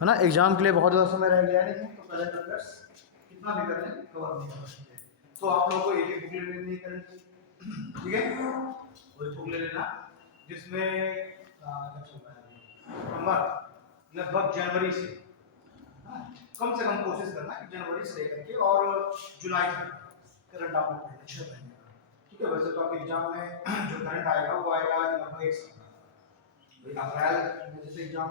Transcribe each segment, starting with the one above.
है ना। एग्जाम के लिए बहुत ज़्यादा समय रह गया नहीं है, तो करंट अफेयर्स कितना भी कर लें कवर नहीं कर सकते। तो आप लोगों को एक एक बुक ले लेनी है करंट, ठीक है, वही बुक ले लेना जिसमें क्या चल रहा है नवंबर लगभग जनवरी से, हाँ, कम से कम कोशिश करना कि जनवरी से लेकर के और जुलाई तक करंट आप लोग पढ़ना 6 महीने का, ठीक है। वैसे तो आपके एग्जाम में जो करंट आएगा वो आएगा लगभग 1 सप्ताह, अप्रैल में जैसे एग्जाम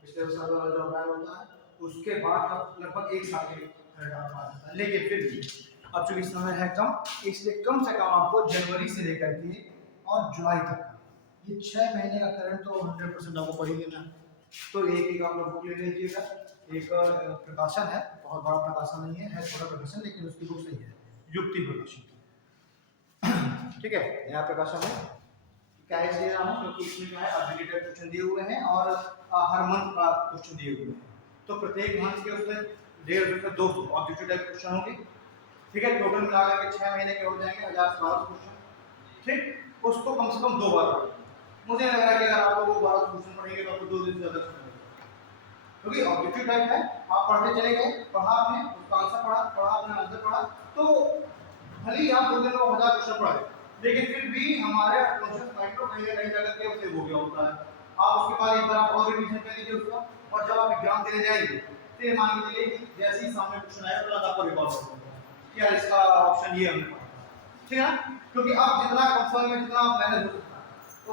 पिछले साल वाला जो अप्रैल होता है उसके बाद लगभग 1 साल के करंट आ जाता है। लेकिन फिर भी अब चूंकि समय है कम, इसलिए कम से कम आपको जनवरी से लेकर के और जुलाई तक ये 6 महीने का करंट तो 100% आपको पढ़ ही लेना है। तो एक आप लोग बुक ले लीजिएगा। एक प्रकाशन है, बहुत बड़ा प्रकाशन नहीं है छोटा प्रकाशन, लेकिन उसकी बुक सही है, युक्ति प्रकाशन की, ठीक है। नया प्रकाशन है, क्या है इसलिए नाम, क्योंकि इसमें क्या है अपडेटेड क्वेश्चन दिए हुए हैं और हर मंथ का क्वेश्चन दिए हुए हैं। तो प्रत्येक मंथ के उसमें 150 से 200 ऑब्जेक्टिव टाइप क्वेश्चन होंगे, ठीक है। टोटल मिलाकर के 6 महीने के हो जाएंगे 1000 से 1200 क्वेश्चन, ठीक। उसको कम से कम 2 बार पढ़ें। मुझे लग रहा है कि अगर आप लोग 1200 क्वेश्चन पढ़ेंगे तो आपको 2 दिन से ज्यादा समय लगेगा, क्योंकि ऑब्जेक्टिव टाइप है, आप पढ़ते चले गए, पढ़ा आपने उसका आंसर पढ़ा आपने आंसर पढ़ा, तो भले ही आप 2 दिन में 1000 क्वेश्चन पढ़े, लेकिन फिर भी हमारे क्वेश्चन माइक्रो कहीं ना कहीं जगह के उसे हो गया होता है। आप उसके बाद एक बार आप और रिवीजन कर लीजिए उसका, और जब आप एग्जाम देने जाएंगे तो मान के चलिए कि जैसे ही सामने क्वेश्चन आया तो आपको रिकॉल हो जाएगा कि यार इसका ऑप्शन ये हमने पढ़ा, ठीक है ना। क्योंकि आप जितना कंफर्म में जितना आप मैनेज हो सकता है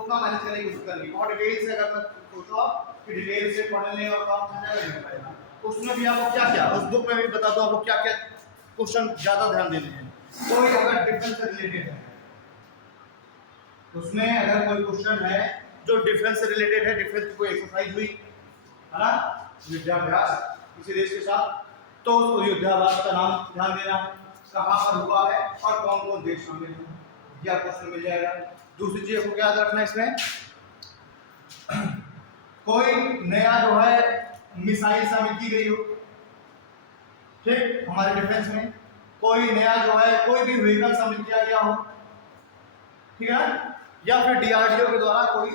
उतना मैनेज करने की कोशिश करेंगे। बहुत डिटेल से अगर मैं सोचो आप कि डिटेल से पढ़ने और काम करने नहीं हो पाएगा, उसमें भी आपको क्या क्या उस बुक में भी बता दो आपको क्या क्या क्वेश्चन ज्यादा ध्यान देने हैं। कोई अगर डिफेंस से रिलेटेड है, उसमें अगर कोई क्वेश्चन है जो डिफेंस से रिलेटेड है, डिफेंस की कोई एक्सरसाइज हुई है ना, युद्धाभ्यास किसी देश के साथ, तो उस युद्धाभ्यास का नाम ध्यान देना है, कहाँ पर हुआ है और कौन कौन देश शामिल है, यह क्वेश्चन मिल जाएगा। दूसरी चीज को क्या याद रखना है इसमें, कोई नया जो है मिसाइल शामिल की गई हो, ठीक, हमारे डिफेंस में कोई नया जो है कोई भी व्हीकल शामिल किया गया हो, ठीक है, या फिर डीआरडीओ के द्वारा कोई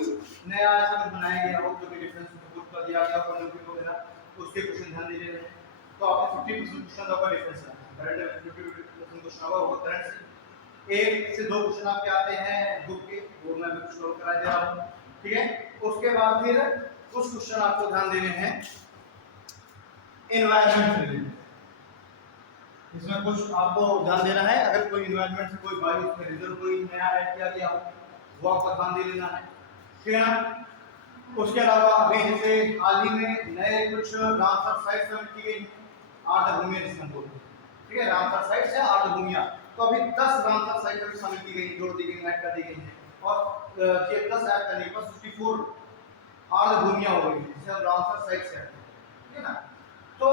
नया ऐसा बनाया गया हो जो कि डिफेंस में पुट कर दिया गया हो वगैरह, उसके क्वेश्चन ध्यान दीजिए। तो आपने 50% क्वेश्चन होगा डिफेंस का, करंट 50% क्वेश्चन होगा करंट से, 1 से 2 क्वेश्चन आपके आते हैं बुक के, वो मैं भी सॉल्व करा दे रहा हूं, ठीक है। उसके बाद फिर कुछ क्वेश्चन आपको ध्यान देने हैं एनवायरनमेंट से रिलेटेड, इसमें कुछ आपको ध्यान देना है। अगर कोई एनवायरनमेंट से कोई वायु उसमें रिजर्व कोई नया ऐड किया गया हो वो आपको ध्यान दे लेना है, ठीक है ना। उसके अलावा अभी जैसे हाल ही में नए कुछ रामसर साइट शामिल की गई, आर्द्रभूमियां जिसे हम बोलते हैं, ठीक है, रामसर साइट है आर्द्रभूमियां, तो अभी 10 रामसर साइट अभी शामिल की गई, जोड़ दी गई, ऐड कर दी गई है, और ये 10 ऐड करने के बाद 64 आर्द्रभूमियां हो गई जिसे हम रामसर साइट से, ठीक है ना। तो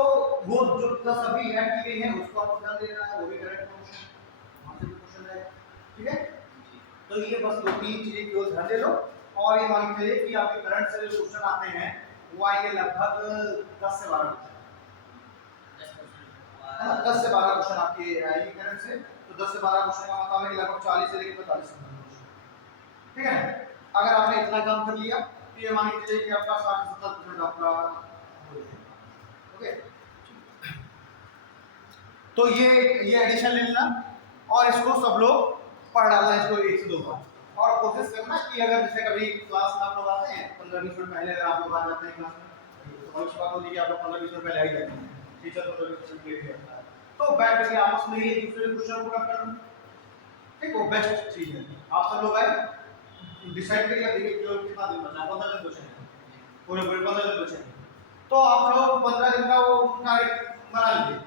वो जो 10 अभी ऐड की गई है उसको आपको ध्यान देना है, वो भी करेक्ट क्वेश्चन वहां से क्वेश्चन है, ठीक है। तो ये बस 2-3 चीजें केवल ध्यान दे लो, और ये मान के चलिए कि आपके करंट से जो क्वेश्चन आते हैं वो आएंगे लगभग 10 से 12 क्वेश्चन, है ना, 10 से 12 क्वेश्चन आपके आएंगे करंट से। तो 10 से 12 क्वेश्चन का मतलब है कि लगभग 40 से लेकर 45 क्वेश्चन, ठीक है। अगर आपने इतना काम कर लिया तो ये मान के चलिए कि आपका 60 से 70% आपका हो जाएगा, ओके। तो ये एडिशन ले लेना और इसको सब लोग पढ़ डालना, इसको 1 से 2 बार, और कोशिश करना कि अगर जैसे कभी क्लास में आप लोग आते हैं 15-20 मिनट पहले, अगर आप लोग आ जाते हैं क्लास में तो अच्छी बात होती है कि आप लोग 15-20 मिनट पहले आ ही जाते हैं, टीचर 15-20 मिनट लेट आता है, तो बैठ करके आपस में ही एक दूसरे क्वेश्चन को कर लो, ठीक, वो बेस्ट चीज है। आप सब लोग आए डिसाइड करिए, देखिए केवल कितना दिन बचा है, 15 दिन बचे हैं, पूरे 15 दिन बचे हैं, तो आप लोग 15 दिन का वो टारगेट बना लीजिए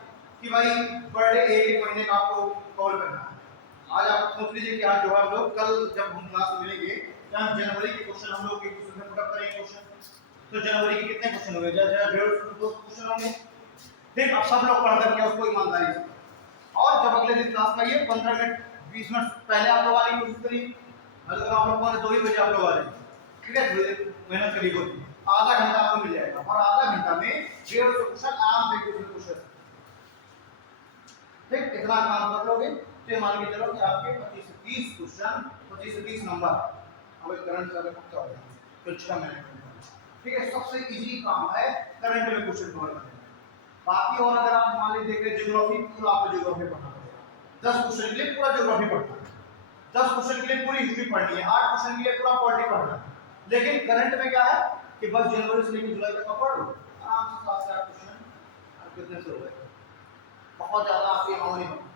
कि भाई पर डे 1 महीने का आपको कवर करना है। आज आप सोच लीजिए कि आज जो है हम लोग कल जब हम क्लास में मिलेंगे तो जनवरी के क्वेश्चन हम लोग एक दूसरे में पुटअप करेंगे क्वेश्चन, तो जनवरी के कितने क्वेश्चन होंगे, जब 150 क्वेश्चन होंगे, फिर अब सब लोग पढ़ करके उसको ईमानदारी से, और जब अगले दिन क्लास में आइए 15 मिनट 20 मिनट पहले आप लोग आने की कोशिश करिए, मतलब आप लोग पौने 2 ही बजे आप लोग आ जाएंगे, ठीक है, मेहनत करिए, होती आधा घंटा आपको मिल जाएगा, और आधा घंटा में 150 क्वेश्चन आराम से क्वेश्चन, ठीक, इतना काम कर लोगे तो मान के चलो कि आपके 25 से 30 क्वेश्चन 25 से 30 नंबर हमें करंट से पक्का हो जाएगा, तो 6 महीने में। ठीक है, सबसे इजी काम है करंट में क्वेश्चन कवर करना। बाकी और अगर आप मान लीजिए कि ज्योग्राफी, पूरा आपको ज्योग्राफी पढ़ना पड़ेगा, 10 क्वेश्चन के लिए पूरा ज्योग्राफी पढ़ना है, 10 क्वेश्चन के लिए पूरी हिस्ट्री पढ़नी है, 8 क्वेश्चन के लिए पूरा पॉलिटी पढ़ना है। लेकिन करंट में क्या है कि बस जनवरी से लेकर जुलाई तक पढ़ लो, आराम से 7 से 8 क्वेश्चन कितने से हो गए, बहुत ज्यादा आपकी अमाउंट नहीं बनता,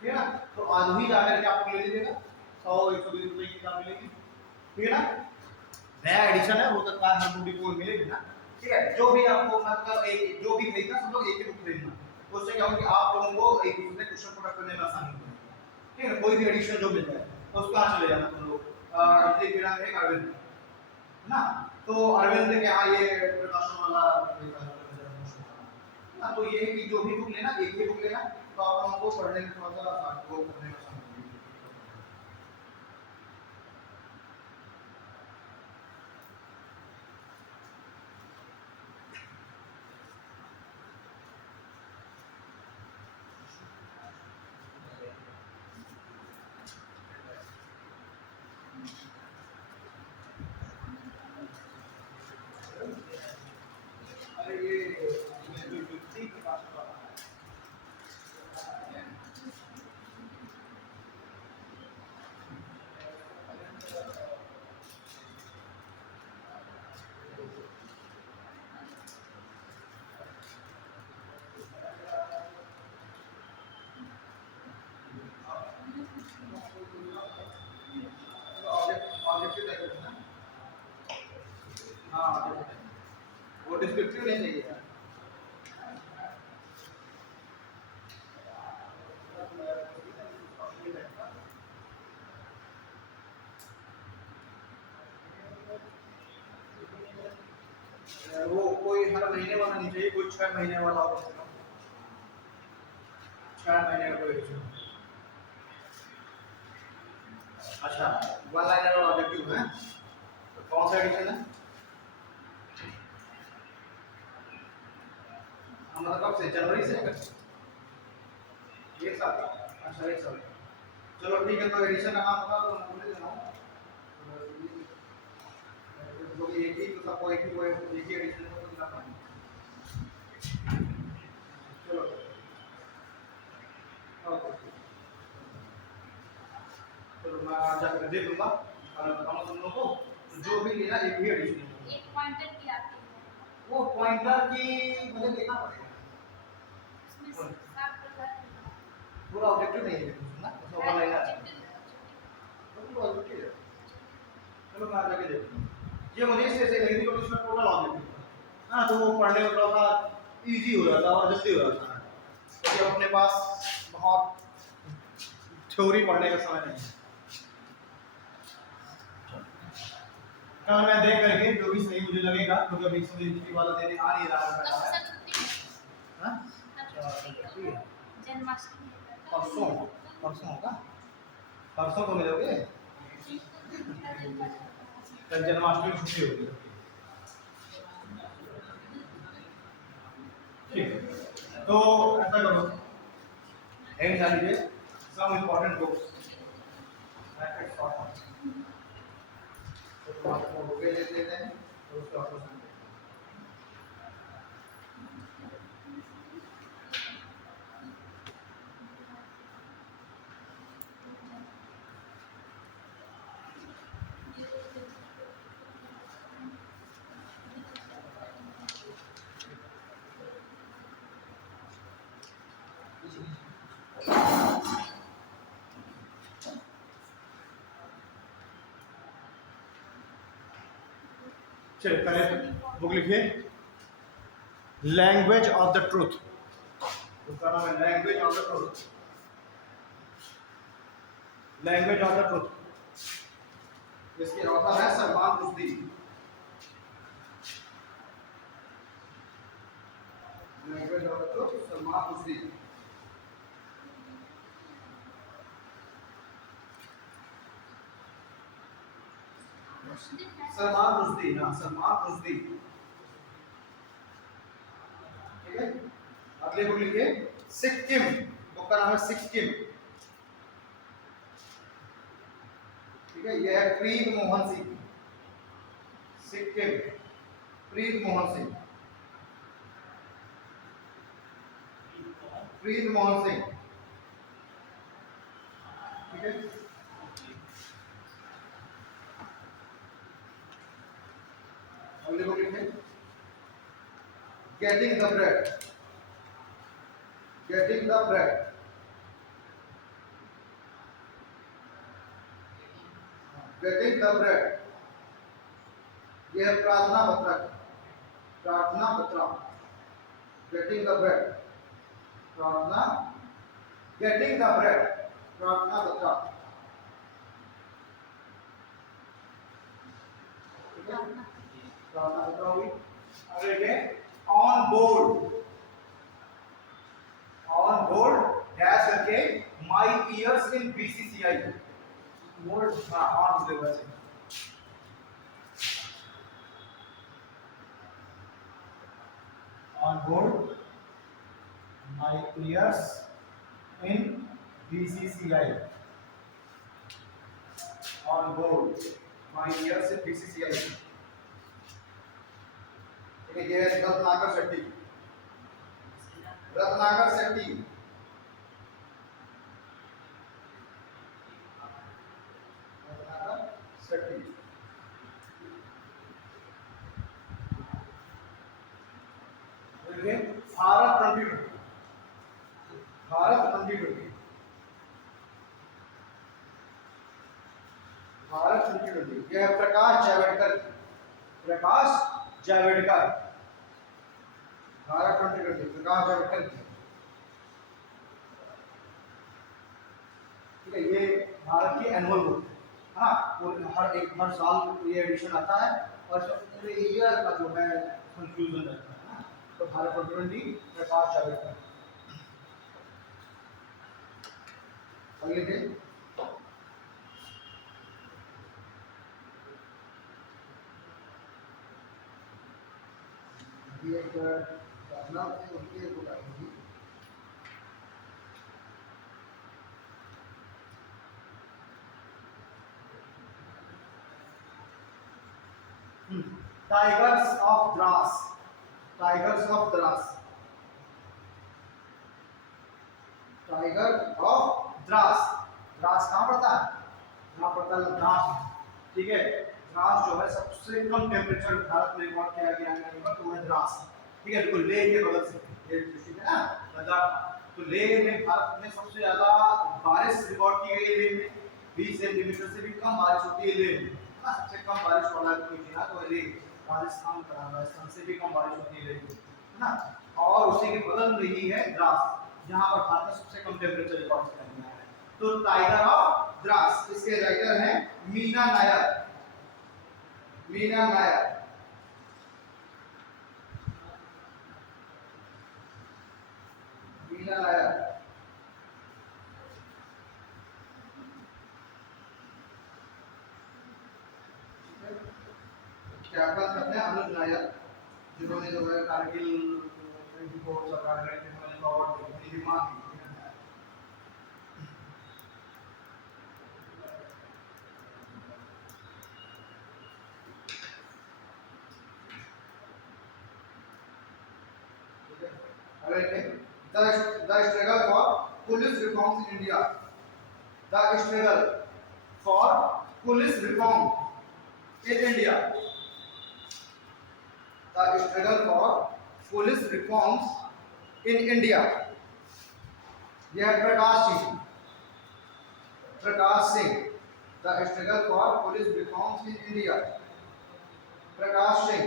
ठीक है ना। तो आज ही जाकर के आपको ले लीजिएगा 100-120 रुपए की किताब मिलेगी, ठीक है ना। नया एडिशन है, हो सकता है हर बुक को मिलेगी ना, ठीक है। जो भी आपको मतलब एक जो भी खरीदना, सब लोग एक ही बुक खरीदना, उससे क्या होगा कि आप लोगों को एक दूसरे क्वेश्चन पुट करने में आसानी होगी, ठीक है। कोई भी एडिशन जो मिल जाए उसको कहाँ चले जाना तुम लोग, इसलिए मेरा है अरविंद, है ना। तो अरविंद के यहाँ ये प्रकाशन वाला ना, तो ये है कि जो भी बुक लेना एक ही बुक लेना, तो आप लोगों को पढ़ने में थोड़ा सा आपको करने में आसानी होगी। अरे ये जो युक्ति प्रकाश वाला है, ऑब्जेक्टिव टाइप है ना, हाँ वो डिस्क्रिप्टिव नहीं चाहिए यार। वो कोई हर महीने वाला नहीं चाहिए, कोई 6 महीने वाला हो, 6 महीने का कोई एडिशन। अच्छा, वन लाइनर और ऑब्जेक्टिव है, तो कौन सा एडिशन है, हमारा कब से, जनवरी से, एक साल, अच्छा एक साल, चलो ठीक है। तो एडिशन का नाम बता दो, मैं बोल देता हूँ, जो कि एक ही तो सबको एक ही एडिशन को दिखा पाएंगे। चलो ओके, चलो मैं जाकर दे दूंगा और बताऊंगा तुम लोगों को, तो जो भी लेना एक ही एडिशन है। एक पॉइंटर की आती है, वो पॉइंटर की मुझे देखना पड़ेगा, इसमें 7 प्रकार पूरा ऑब्जेक्टिव नहीं है ना, तो वन लाइनर है, तो ऑब्जेक्टिव है। चलो मैं जाके देखूंगा, ये मुझे इससे लगी थी, उसमें टोटल ऑब्जेक्टिव था, हाँ, तो वो पढ़ने में थोड़ा सा इजी हो जाता और जल्दी हो जाता है, क्योंकि तो अपने पास बहुत थ्योरी पढ़ने का समय नहीं है। कल मैं देख करके जो भी सही मुझे लगेगा, क्योंकि अभी इसमें वाला देने आ नहीं रहा है, हाँ जन्माष्टमी परसों, परसों होगा, परसों को मिलोगे, कल जन्माष्टमी की छुट्टी होगी, ठीक। तो ऐसा करो, हेड डाल लीजिए some important books, bracket short, तो आपको बुकें ले लेते हैं, तो उसको आपको समझें। चलिए पहले बुक लिखिए, लैंग्वेज ऑफ द ट्रूथ, उसका नाम है language of the truth, language of the truth. इसके ऑथर है Salman Rushdie, language of the truth Salman Rushdie. Salman Rushdie, हाँ सलमान रुश्दी, ठीक है। अगले बुक लिखिए सिक्किम, बुक का नाम है सिक्किम, ठीक है। यह है प्रीत मोहन सिंह, सिक्किम, प्रीत मोहन सिंह, प्रीत मोहन सिंह, ठीक है। अगले को लिखें, getting the bread, getting the bread, getting the bread, ये है Prarthana Batra, Prarthana Batra, getting the bread, Prarthana, getting the bread, Prarthana Batra, ठीक है, प्रार्थना बत्रा हुई। अगले के on board, on board dash करके my years in BCCI, board हाँ ऑन देगा से on board my years in BCCI, on board my years in BCCI, ठीक है। ये है रत्नाकर शेट्टी, रत्नाकर शेट्टी, रत्नाकर शेट्टी, भारत 2020, भारत 2020, भारत 2020, यह है प्रकाश जावड़ेकर, प्रकाश जावड़ेकर, भारत 2020, प्रकाश जावड़ेकर, ठीक है। ये भारत की एनुअल बुक है ना, हर साल ये एडिशन आता है और पूरे ईयर का जो है कंक्लूजन रहता है ना, तो भारत 2020 प्रकाश जावड़ेकर। अगले दिन ये एक घटना है, उनकी एक बताएंगी। Tigers of Dras, tigers of Dras, tiger of Dras, Dras कहाँ पड़ता है, यहाँ पड़ता है लद्दाख, ठीक है। द्रास जो है सबसे कम टेम्परेचर भारत में रिकॉर्ड किया गया है तो है द्रास, ठीक है। बिल्कुल लेह के बगल से ये डिस्ट्रिक्ट है ना लद्दाख, तो लेह में भारत में सबसे ज्यादा बारिश रिकॉर्ड की गई है। लेह में 20 सेंटीमीटर से भी कम बारिश होती है लेह में, है ना, सबसे कम बारिश वाला कोई जिला तो है लेह, राजस्थान का, राजस्थान से भी कम बारिश होती है लेह में, है ना। और उसी के बगल में ही है द्रास, जहां पर भारत में सबसे कम टेम्परेचर रिकॉर्ड किया गया है। तो टाइगर ऑफ द्रास, इसके राइटर हैं मीना नायर, मीना नायर, मीना नायर, कैप्टन करते हैं अनुज नायर, जिन्होंने जो है कारगिल को सरकार ने अवार्ड की मांग की। The struggle for police reforms in India, the struggle for police reform in India, the struggle for police reforms in India, यह Prakash Singh, Prakash Singh, the struggle for police reforms in India, Prakash Singh,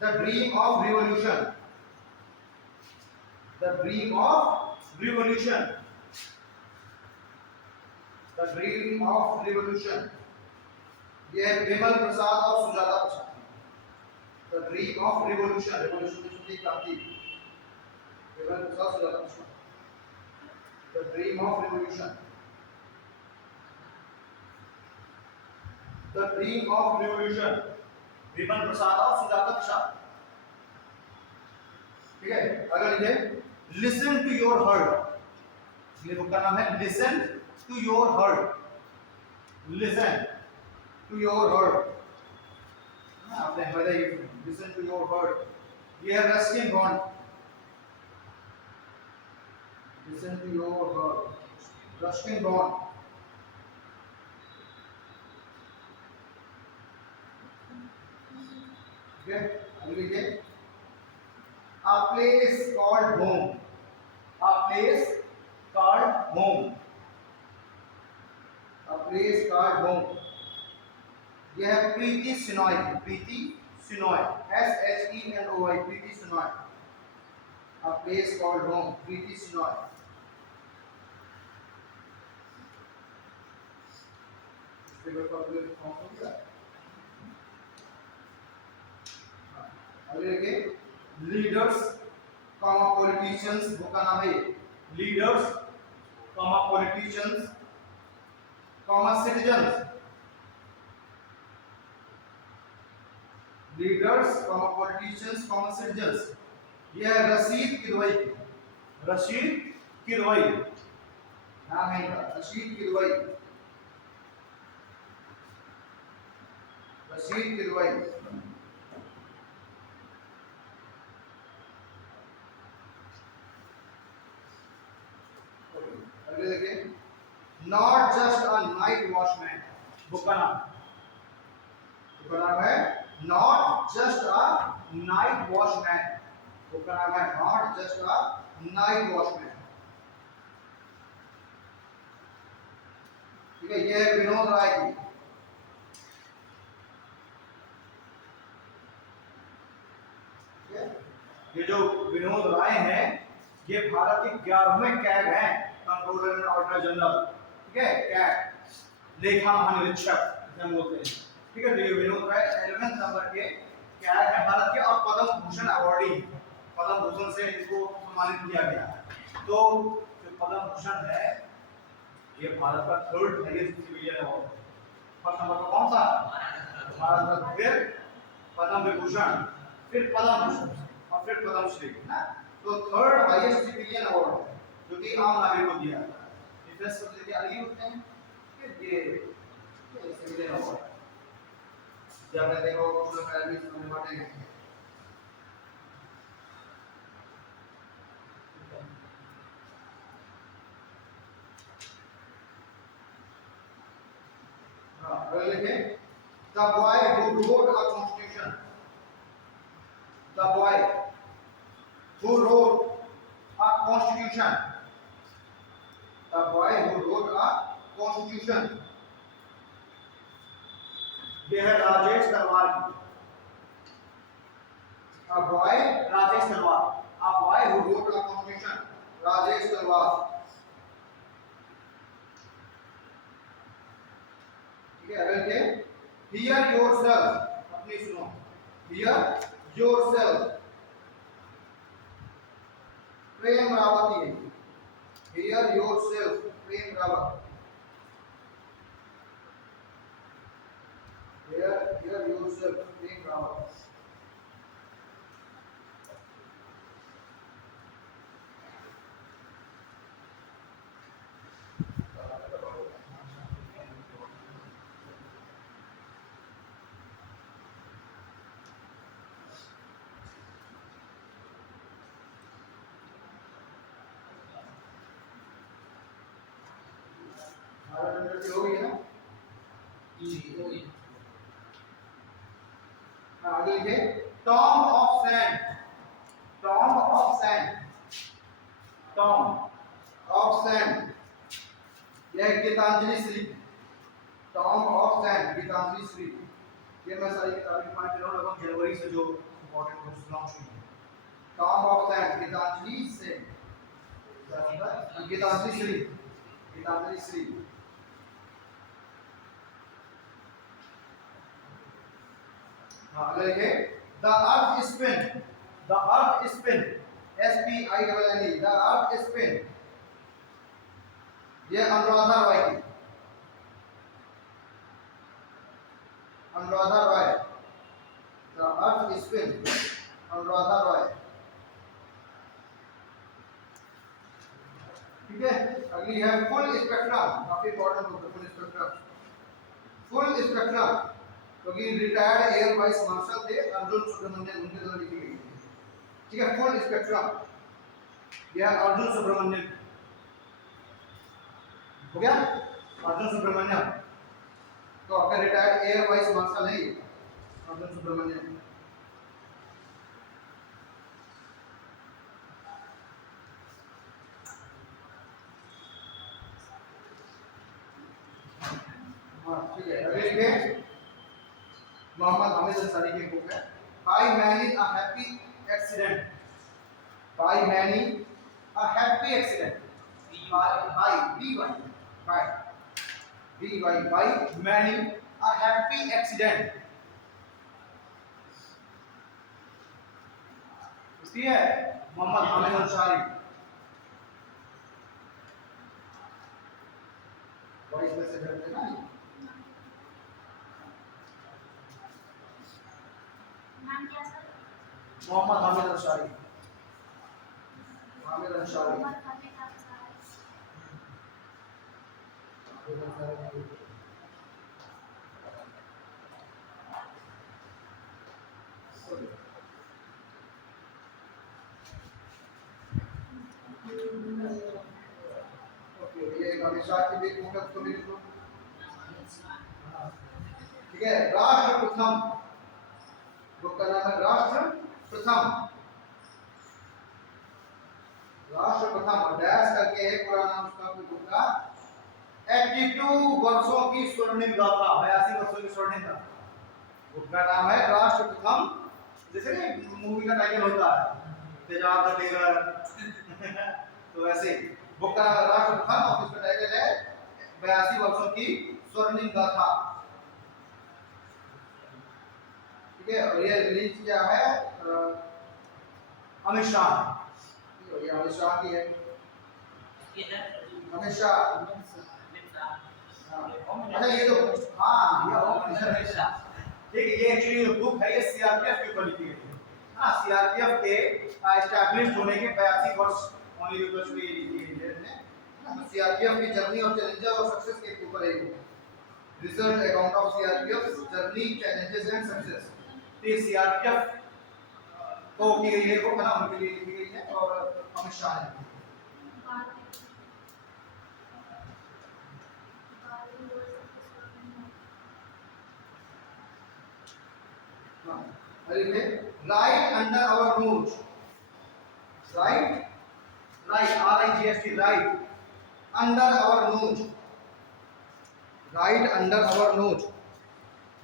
the dream of revolution, the dream of revolution, the dream of revolution, ये है विमल प्रसाद और सुजाता प्रसाद, the dream of revolution, revolution की क्रांति, विमल प्रसाद सुजाता प्रसाद, the dream of revolution, the dream of revolution, विमल प्रसाद और सुजाता प्रसाद, ठीक है। अगर लिखे लिसन टू योर हार्ट, इसलिए बुक का नाम है listen to your heart, listen to your heart. आपने बताया लिसन टू योर हर्ट। ये है Ruskin Bond, listen to your heart, Ruskin Bond. अगली लिखिए a place called home, a place called home, a place called home। यह है प्रीति सिनॉय, प्रीति सिनॉय, SHENOY, Preeti सिनॉय। a place called home, प्रीति सिनॉय। अगले देखिए लीडर्स कॉमा पॉलिटिशियंस, बुक का नाम है leaders comma politicians comma citizens, leaders comma politicians comma citizens. यह है रशीद किदवई, रशीद किदवई नाम है इनका, रशीद किदवई, रशीद किदवई। अगले देखिए not just a night watchman, book का नाम, बुक का नाम है not just a night watchman, book का नाम है not just a night watchman. ठीक है, ये है विनोद राय की। ये जो विनोद राय हैं ये भारत के 11वें कैग हैं, कंट्रोलर एंड ऑडिटर जनरल। ठीक है, कैग लेखा महानिरीक्षक जैसे बोलते हैं। ठीक है, तो ये विनोद राय 11वें नंबर के कैग है भारत के, और पद्म भूषण अवार्डी, पद्म भूषण से इनको सम्मानित किया गया है। तो जो पद्म भूषण है ये भारत का 3rd highest civilian award. First number पर कौन सा? भारत का, फिर पद्म विभूषण, फिर पद्म भूषण और फिर पद्मश्री ना। तो 3rd हाईएस्ट सिविलियन अवार्ड है जो कि आम नागरिक को दिया जाता है। डिफेंस पब्लिक के अलग ही होते हैं कि ये सिविलियन अवार्ड जब आपने देखा होगा उसमें पहले भी समझ बांटे गए। हां, अगले लिखें the boy who wrote a constitution, the boy who wrote a constitution, the boy who wrote a constitution। यह है राजेश तलवार की, a boy राजेश तलवार, a boy who wrote a constitution, Rajesh तलवार। ठीक है, अगले hear yourself, अपनी सुनो, hear yourself, प्रेम रावत है, hear yourself, प्रेम रावत, hear yourself, प्रेम रावत। हो गई ना जी, हो गई। आगे लिखे tomb of sand, tomb of sand, tomb of sand, यह Geetanjali Shree, tomb of sand Geetanjali Shree. ये मैं सारी किताबें पढ़ रहा हूं लगभग जनवरी से जो इंपॉर्टेंट बुक्स लॉन्च हुई हैं। टॉम ऑफ सैंड गीतांजलि से, गीतांजलि श्री, गीतांजलि श्री। अगले the earth spin, the earth spin, SPINNE, the earth spin, ये अनुराधा रॉय की, Anuradha Roy, the earth spin, Anuradha Roy. ठीक है, अगली है फुल स्पेक्ट्रम, काफी इंपॉर्टेंट होता है फुल स्पेक्ट्रम। फुल स्पेक्ट्रम क्योंकि रिटायर्ड एयर वाइस मार्शल थे अर्जुन सुब्रमण्यम, उनके द्वारा लिखी गई है। ठीक है, फुल स्पेक्ट्रम यह अर्जुन सुब्रमण्यम हो गया। अर्जुन सुब्रमण्यम तो आपका रिटायर्ड एयर वाइस मार्शल है अर्जुन सुब्रमण्यम। ठीक है, अगले लिखे मोहम्मद हामिद अंसारी की बुक है by many a happy accident. By many a happy accident, by many a happy accident. इसकी है मोहम्मद हामिद अंसारी। वॉइस मैसेज करते हैं ना, नाम क्या सर? मोहम्मद हामिद अंसारी। हामिद अंसारी ओके, ये हमेशा की भी बुक है, उसको भी लिख लो। ठीक है, राष्ट्र प्रथम, बुक का नाम है राष्ट्र प्रथम। राष्ट्र प्रथम डैश करके है पूरा नाम उसका बुक का। 82 वर्षों की स्वर्णिम गाथा, 82 वर्षों की स्वर्णिम गाथा। बुक का नाम है राष्ट्र प्रथम, जैसे मूवी का टाइटल होता है तेजाब द टिगर तो वैसे बुक का नाम राष्ट्र प्रथम और उसका टाइटल है 82 वर्षों की स्वर्णिम गाथा। ठीक है, और ये रिलीज किया है अमित शाह, ये अमित शाह की है, अमित शाह। अच्छा ये तो हाँ ये होम मिनिस्टर अमित शाह। ठीक है, ये एक्चुअली बुक है, ये सीआरपीएफ के ऊपर लिखी गई है। हाँ, सीआरपीएफ के एस्टैब्लिश होने के 82 वर्ष होने के ऊपर भी लिखी गई है। सीआरपीएफ की जर्नी और चैलेंजेस और सक्सेस के ऊपर है। Research account of CRPF journey, challenges and success. ये सीआरपीएफ को की गई है, वो बना उनके लिए लिखी गई है और अमित शाह ने। Right under our nose, right RIGHT right under our nose, right under our nose.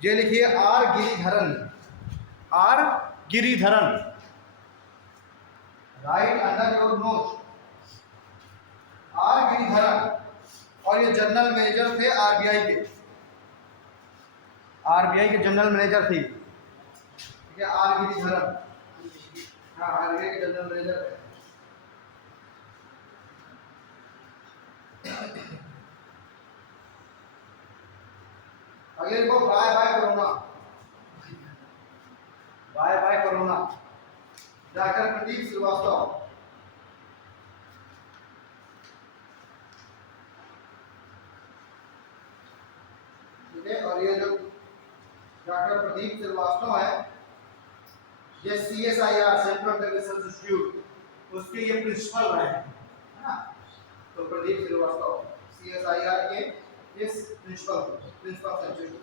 ये लिखिए R Giridharan, R Giridharan, right under your nose, R Giridharan. और ये जनरल मैनेजर थे आरबीआई के, आरबीआई के जनरल मैनेजर थे। ठीक है, आर गिरिधरन, हाँ आरबीआई के जनरल मैनेजर है। अगले को bye bye corona, bye bye corona, doctor Pradeep Shrivastava. ठीक है, और ये जो डॉक्टर प्रदीप श्रीवास्तव है, ये CSIR सेंट्रल रिसर्च इंस्टीट्यूट उसके ये प्रिंसिपल रहे हैं, है ना। तो प्रदीप श्रीवास्तव CSIR के इस प्रिंसिपल सब्जेक्ट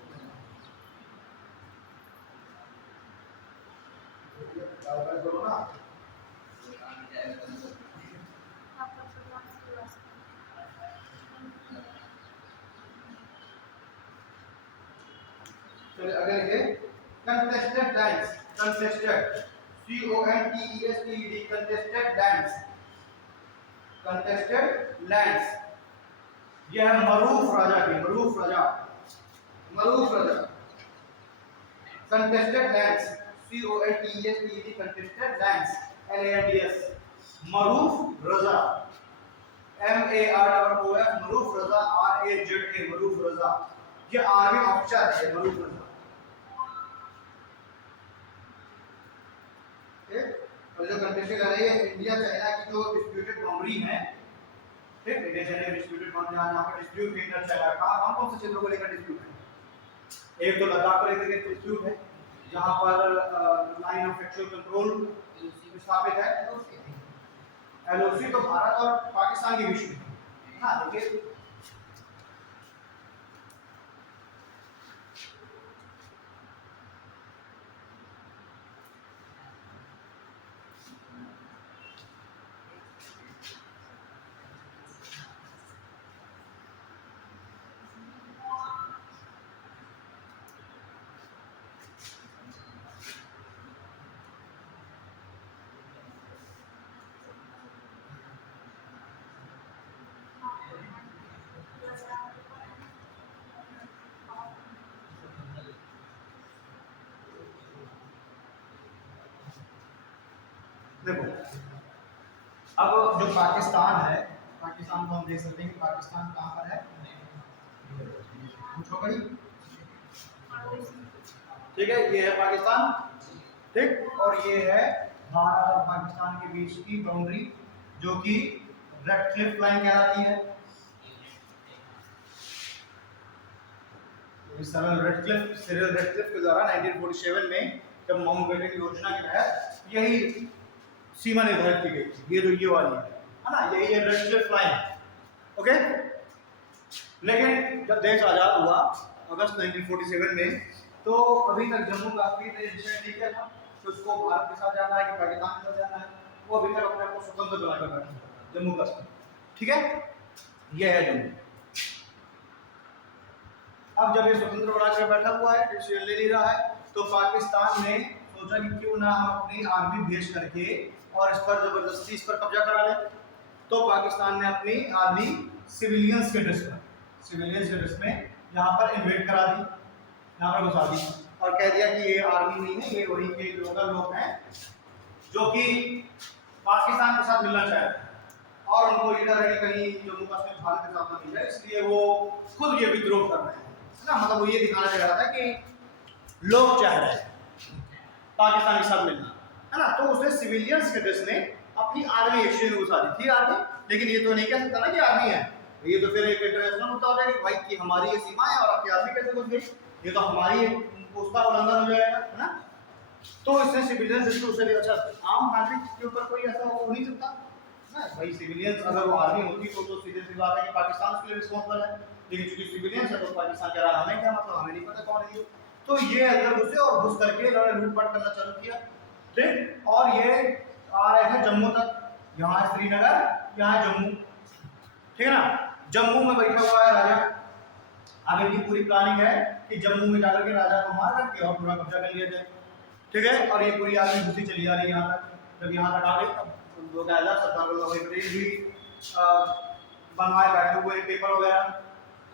करो ना। चलिए अगले लिखे contested lands, contested CONTESTED contested lands, contested lands. यह है मरूफ राजा की, Maroof Raza, Maroof Raza. Contested lands CONTESTED contested lands LANDS, Maroof Raza, MAROF Maroof Raza, RAZA Maroof Raza. ये आर्मी ऑफिसर है मरूफ रजा। और जो कंटेस्टेड आ रही है इंडिया चाइना की जो डिस्प्यूटेड बाउंड्री है, ठीक, इंडिया चाइना डिस्प्यूटेड कौन जहाँ पर डिस्प्यूट इंटर चाइना कहाँ कौन से क्षेत्रों को लेकर डिस्प्यूट है? एक तो लद्दाख को लेकर के डिस्प्यूट है जहाँ पर लाइन ऑफ एक्चुअल कंट्रोल स्थापित है। एलओसी तो भारत और पाकिस्तान के बीच में है ना। देखिए देखो अब जो पाकिस्तान है, पाकिस्तान को हम देख सकते हैं कि पाकिस्तान कहाँ पर है, पूछो भाई। ठीक है, ये है पाकिस्तान, ठीक, और ये है भारत और पाकिस्तान के बीच की बाउंड्री जो कि रेड क्लिफ लाइन कहलाती है। सरल रेड क्लिफ के द्वारा 1947 में जब माउंटबेटन योजना के तहत यही सीमा निर्धारित की गई थी। ये जो ये वाली है ना, यही है रेड क्लिफ लाइन। ओके, लेकिन जब देश आजाद हुआ अगस्त 1947 में, तो अभी तक जम्मू कश्मीर ने डिसाइड नहीं किया था कि उसको भारत के साथ जाना है कि पाकिस्तान के साथ जाना है। वो अभी तक अपने आप को स्वतंत्र बनाकर बैठा है जम्मू कश्मीर। ठीक है, ये है जम्मू। अब जब ये स्वतंत्र बनाकर बैठा हुआ है, डिसीजन ले नहीं रहा है, तो पाकिस्तान ने सोचा कि क्यों ना हम अपनी आर्मी भेज करके और इस पर जबरदस्ती इस पर कब्जा करा ले। तो पाकिस्तान ने अपनी आर्मी सिविलियंस के ड्रेस में यहाँ पर इन्वेट करा दी, यहाँ पर घुसा दी और कह दिया कि ये आर्मी नहीं है, ये वही के लोकल लोग हैं जो कि पाकिस्तान के साथ मिलना चाहते हैं और उनको ये डर है कि कहीं जम्मू कश्मीर भारत के साथ मिल जाए, इसलिए वो खुद ये विद्रोह कर रहे हैं ना। मतलब वो ये दिखाना चाह रहा था कि लोग चाह रहे हैं पाकिस्तान के साथ मिलना, है ना। तो उसने सिविलियंस के ड्रेस में अपनी आर्मी एक्सचेंज में घुसा दी थी आर्मी। लेकिन ये तो नहीं कह सकता ना कि आर्मी है, ये तो फिर एक इंटरनेशनल मुद्दा हो जाएगा कि भाई कि हमारी ये सीमा है और आपकी आर्मी कैसे घुस गई, ये तो हमारी उसका उल्लंघन हो जाएगा, है ना। तो इसने सिविलियंस ड्रेस से भी अच्छा आम नागरिक के ऊपर कोई ऐसा हो नहीं सकता ना भाई। सिविलियंस अगर वो आर्मी होती तो सीधे सी बात है कि पाकिस्तान उसके लिए रिस्पॉन्सिबल है, लेकिन चूंकि सिविलियंस है तो पाकिस्तान कह रहा है हमें क्या मतलब, हमें नहीं पता कौन है। तो ये अंदर घुसे और घुस करके इन्होंने लूटपाट करना चालू किया, ठीक। और ये आ रहे थे जम्मू तक, यहाँ श्रीनगर, यहाँ जम्मू, ठीक है ना। जम्मू में बैठा हुआ है राजा। अब इनकी पूरी प्लानिंग है कि जम्मू में जाकर के राजा को मार करके और पूरा कब्जा कर लिया जाए, ठीक है। और ये पूरी आर्मी घुसी चली जा रही है यहाँ तक। जब यहाँ तक आ गई तब बाकायदा सरदार वल्लभ भाई पटेल भी बनवाए बैठे हुए पेपर वगैरह,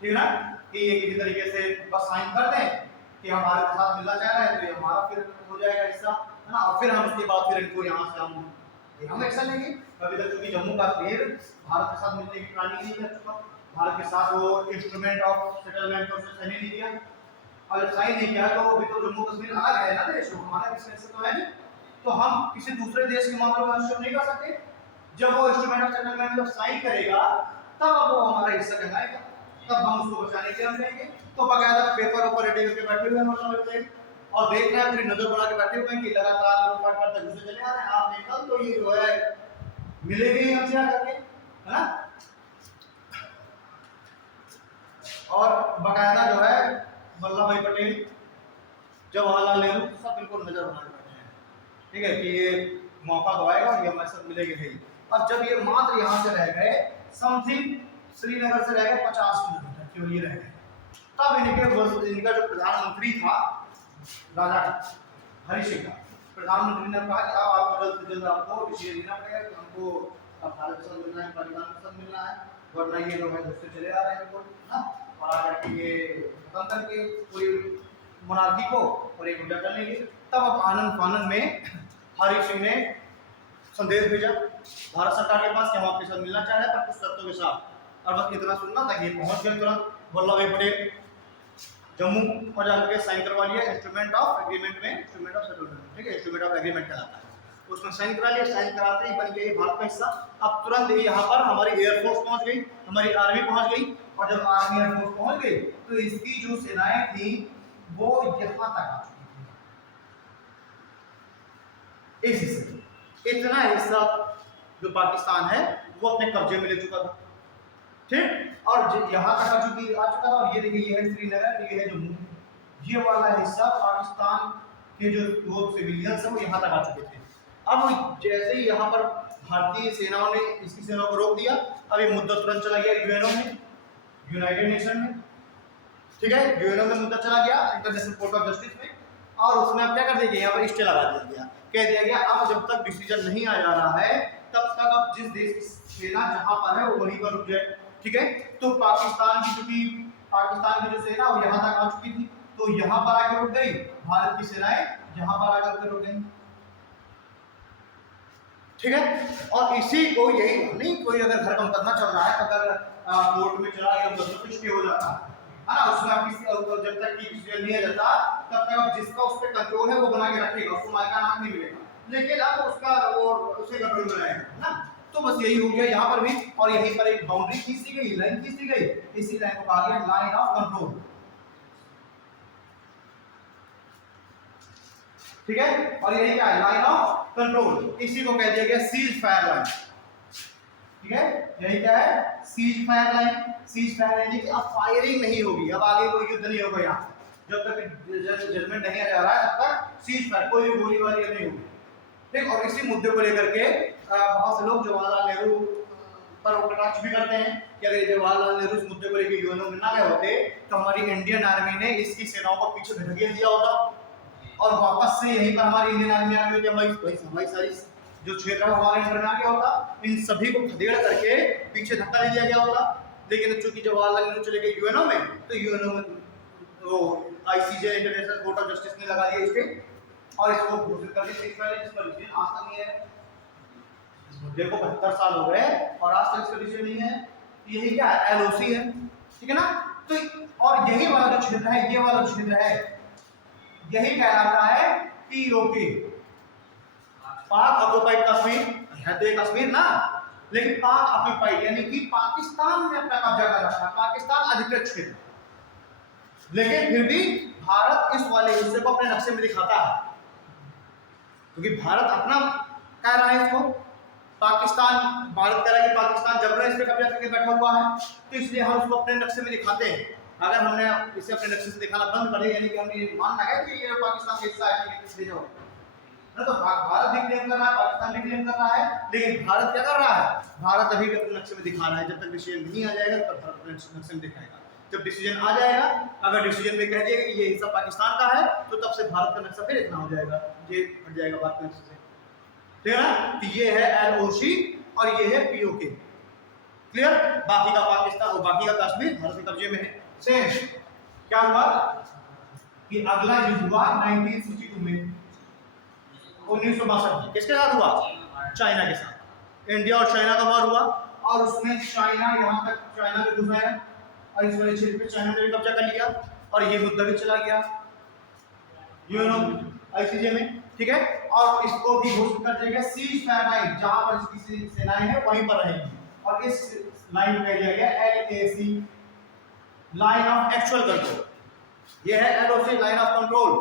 ठीक है ना, कि ये किसी तरीके से बस साइन कर दें कि हमारे साथ मिलना चाह रहे हैं तो ये हमारा फिर हो जाएगा हिस्सा, है ना। और फिर हम उसके बाद फिर इनको यहाँ से हम एक्शन लेंगे। अभी तक क्योंकि जम्मू कश्मीर भारत के साथ मिलने की प्लानिंग नहीं कर चुका, भारत के साथ वो इंस्ट्रूमेंट ऑफ सेटलमेंट को साइन नहीं किया। अगर साइन नहीं किया तो अभी तो जम्मू कश्मीर आ गया है ना देश, हमारा किसी हिस्सा तो है नहीं, तो हम किसी दूसरे देश के मामले में हस्तक्षेप नहीं कर सकते। जब वो इंस्ट्रूमेंट ऑफ सेटलमेंट को साइन करेगा तब वो हमारा हिस्सा कहलाएगा, तब हम उसको बचाने के लिए हम लेंगे। तो बाकायदा पेपर ऊपर रेडी करके बैठे हुए हैं मतलब और देख रहे हैं, फिर नजर बना के बैठे हुए हैं कि लगातार लोग काट करते घुसे चले आ रहे हैं। आप निकल तो ये जो है मिलेंगे ही हमसे आकर के, है ना। और बाकायदा जो है वल्लभ भाई पटेल, जवाहरलाल नेहरू सब बिल्कुल नजर बना के बैठे हैं, ठीक है, कि ये मौका तो आएगा और ये हमारे साथ मिलेंगे ही। अब जब ये मात्र यहाँ से रह गए समथिंग श्रीनगर से रह गए 50 किलोमीटर केवल ये रह गए, तब इनका जो प्रधानमंत्री था राजा हरि सिंह का, प्रधानमंत्री ने कहा कि अब आपको जल्द से जल्द आपको डिसीजन लेना पड़ेगा कि हमको अब भारत के साथ मिलना है, पाकिस्तान के साथ मिलना है, वरना ये लोग घुसते चले आ रहे हैं इनको, ना। और आकर के ये खत्म करके पूरी मोनार्की को और एक उल्टा कर लेंगे। तब अब आनंद फानंद में हरि सिंह ने संदेश भेजा भारत सरकार के पास कि हम आपके साथ मिलना चाह रहे हैं पर कुछ शर्तों के साथ। और बस इतना सुनना था कि पहुंच गए तुरंत वल्लभ भाई पटेल जम्मू और जाकर के साइन करवा लिया इंस्ट्रूमेंट ऑफ एग्रीमेंट में, इंस्ट्रूमेंट ऑफ सेटलमेंट, ठीक है, इंस्ट्रूमेंट ऑफ एग्रीमेंट कहलाता है। उसमें साइन करा लिया, साइन कराते ही बन गया ये भारत का हिस्सा। अब तुरंत यहाँ पर हमारी एयरफोर्स पहुंच गई, हमारी आर्मी पहुंच गई, और जब आर्मी एयरफोर्स पहुंच गई तो इसकी जो सेनाएं थी वो यहाँ तक आ चुकी थी। इस हिस्से इतना हिस्सा जो पाकिस्तान है वो अपने कब्जे में ले चुका था, ठीक, और यहाँ तक आ चुका था। और ये देखिए ये है श्रीनगर, ये है जम्मू, ये वाला हिस्सा पाकिस्तान के जो सिविलियंस है वो यहाँ तक आ चुके थे। अब जैसे ही यहाँ पर भारतीय सेनाओं ने इसकी सेनाओं को रोक दिया, अब ये मुद्दा तुरंत चला गया यूएनओ में, यूनाइटेड नेशन में, ठीक है, यूएनओ में मुद्दा चला गया, इंटरनेशनल कोर्ट ऑफ जस्टिस में, और उसमें अब क्या कर दिया गया, यहाँ पर स्टे लगा दिया गया, कह दिया गया अब जब तक डिसीजन नहीं आ जा रहा है तब तक अब जिस देश की सेना जहाँ पर है वो वहीं पर रुक जाए, ठीक है। तो पाकिस्तान की चूंकि पाकिस्तान की जो सेना वो यहाँ तक आ चुकी थी, तो यहाँ पर आके रुक गई, भारत की सेनाएं यहाँ पर आकर के रुक गई, ठीक है। और इसी को यही नहीं, कोई अगर घर का मुकदमा चल रहा है, अगर कोर्ट में चला गया तो कुछ भी हो जाता है ना, उसमें आप जब तक की डिसीजन नहीं आ जाता तब तक आप जिसका उस पर कंट्रोल है वो बना के रखेगा, उसको मालिकाना नाम नहीं मिलेगा, लेकिन अब उसका वो उसे कंट्रोल में रहेगा ना। तो बस यही हो गया यहाँ पर भी, और यहीं पर एक बाउंड्री खींची गई, लाइन खींची गई, इसी लाइन को कहा गया लाइन ऑफ कंट्रोल, ठीक है। और यही क्या है, लाइन ऑफ कंट्रोल, इसी को कह दिया गया सीज फायर लाइन, ठीक है। यही क्या है, cease fire line. Cease fire यानी कि अब फायरिंग नहीं होगी, अब आगे कोई युद्ध नहीं होगा, यहाँ जब तक जजमेंट नहीं आ जा रहा है तब तक सीज फायर, कोई भी गोलीबारी नहीं होगी, ठीक। और इसी मुद्दे को लेकर के बहुत से लोग जवाहरलाल नेहरू पर कटाक्ष भी करते हैं कि अगर जवाहरलाल नेहरू इस मुद्दे को लेकर यूएनओ में ना गए होते तो हमारी इंडियन आर्मी ने इसकी सेनाओं को पीछे धकेल दिया होता, और वापस से यहीं पर हमारी इंडियन आर्मी आ गई, हमारी सारी जो क्षेत्र हमारे अंडर में आ गया होता, इन सभी को खदेड़ करके पीछे धक्का दे दिया गया होता। लेकिन चूंकि जवाहरलाल नेहरू चले गए यूएनओ में, तो यूएनओ में वो ICJ international court of justice ने लगा दिया इसके, और इसको घोषित कर दिया पहले, जिस पर डिसीजन आज तक नहीं है। इस मुद्दे को 72 साल हो गए और आज तक इसका डिसीजन नहीं है। यही क्या है, एलओसी है, ठीक है ना। तो और यही वाला जो क्षेत्र है, ये वाला क्षेत्र है, यही कहलाता है पीओके, पाक ऑक्युपाइड कश्मीर, है तो ये कश्मीर ना, लेकिन पाक ऑक्युपाइड यानी कि पाकिस्तान ने अपना कब्जा कर रखा है, पाकिस्तान अधिकृत क्षेत्र, लेकिन फिर भी भारत इस वाले हिस्से को अपने नक्शे में दिखाता है, क्योंकि भारत अपना कह रहा है इसको, पाकिस्तान, भारत कह रहा है कि पाकिस्तान जबरन इस पे कब्जा करके बैठा हुआ है, तो इसलिए हम उसको अपने नक्शे में दिखाते हैं। अगर हमने इसे अपने नक्शे से दिखाना बंद कर दिया, यानी कि हमने मानना है कि ये पाकिस्तान का हिस्सा है, इसलिए जो ना, तो भारत भी क्लेम कर रहा है, पाकिस्तान भी क्लेम कर रहा है, लेकिन भारत क्या कर रहा है, भारत अभी भी अपने नक्शे में दिखा रहा है। जब तक डिसीजन नहीं आ जाएगा तब भारत अपने नक्शे में दिखाएगा, जब डिसीजन आ जाएगा, अगर डिसीजन में कह दिया कि ये हिस्सा पाकिस्तान का है, तो तब से भारत का नक्शा फिर इतना हो जाएगा, ये हट जाएगा भारत के नक्शे से, ठीक है ना। तो ये है एलओसी और ये है पीओके, क्लियर। बाकी का पाकिस्तान और बाकी का कश्मीर भारत के कब्जे में है। सेम क्या हुआ कि अगला युद्ध हुआ 1962 में, 1962 किसके साथ हुआ, चाइना के साथ, इंडिया और चाइना का वॉर हुआ, और उसमें चाइना यहाँ तक, चाइना में घुस आया और इस वाले क्षेत्र पे चाइना ने भी कब्जा कर लिया, और ये मुद्दा भी चला गया यूएनओ आईसीजे में, ठीक है। और इसको भी घोषित कर दिया गया सीज फायर लाइन, जहां पर इसकी सेनाएं हैं वहीं पर रहेंगी, और इस लाइन को कह दिया गया LAC, line of actual control. ये है एलओसी, लाइन ऑफ कंट्रोल,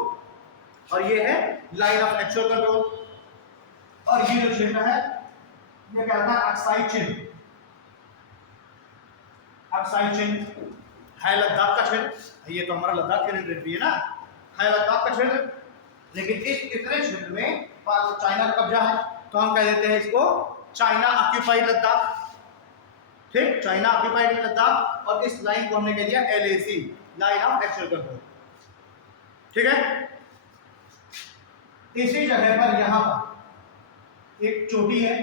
और ये है लाइन ऑफ एक्चुअल कंट्रोल। और ये जो क्षेत्र है ये कहता है अक्साई चिन्ह, अक्साई चिन्ह है लद्दाख का क्षेत्र, ये तो हमारा लद्दाख की टेरिटरी है ना, है लद्दाख का क्षेत्र, लेकिन इस इतने क्षेत्र में चाइना का कब्जा है, तो हम कह देते हैं इसको चाइना ऑक्युपाइड लद्दाख, ठीक, चाइना ऑक्युपाइड लद्दाख। और इस लाइन को हमने कह दिया LAC, line of actual control, ठीक है। इसी जगह पर यहाँ पर एक चोटी है,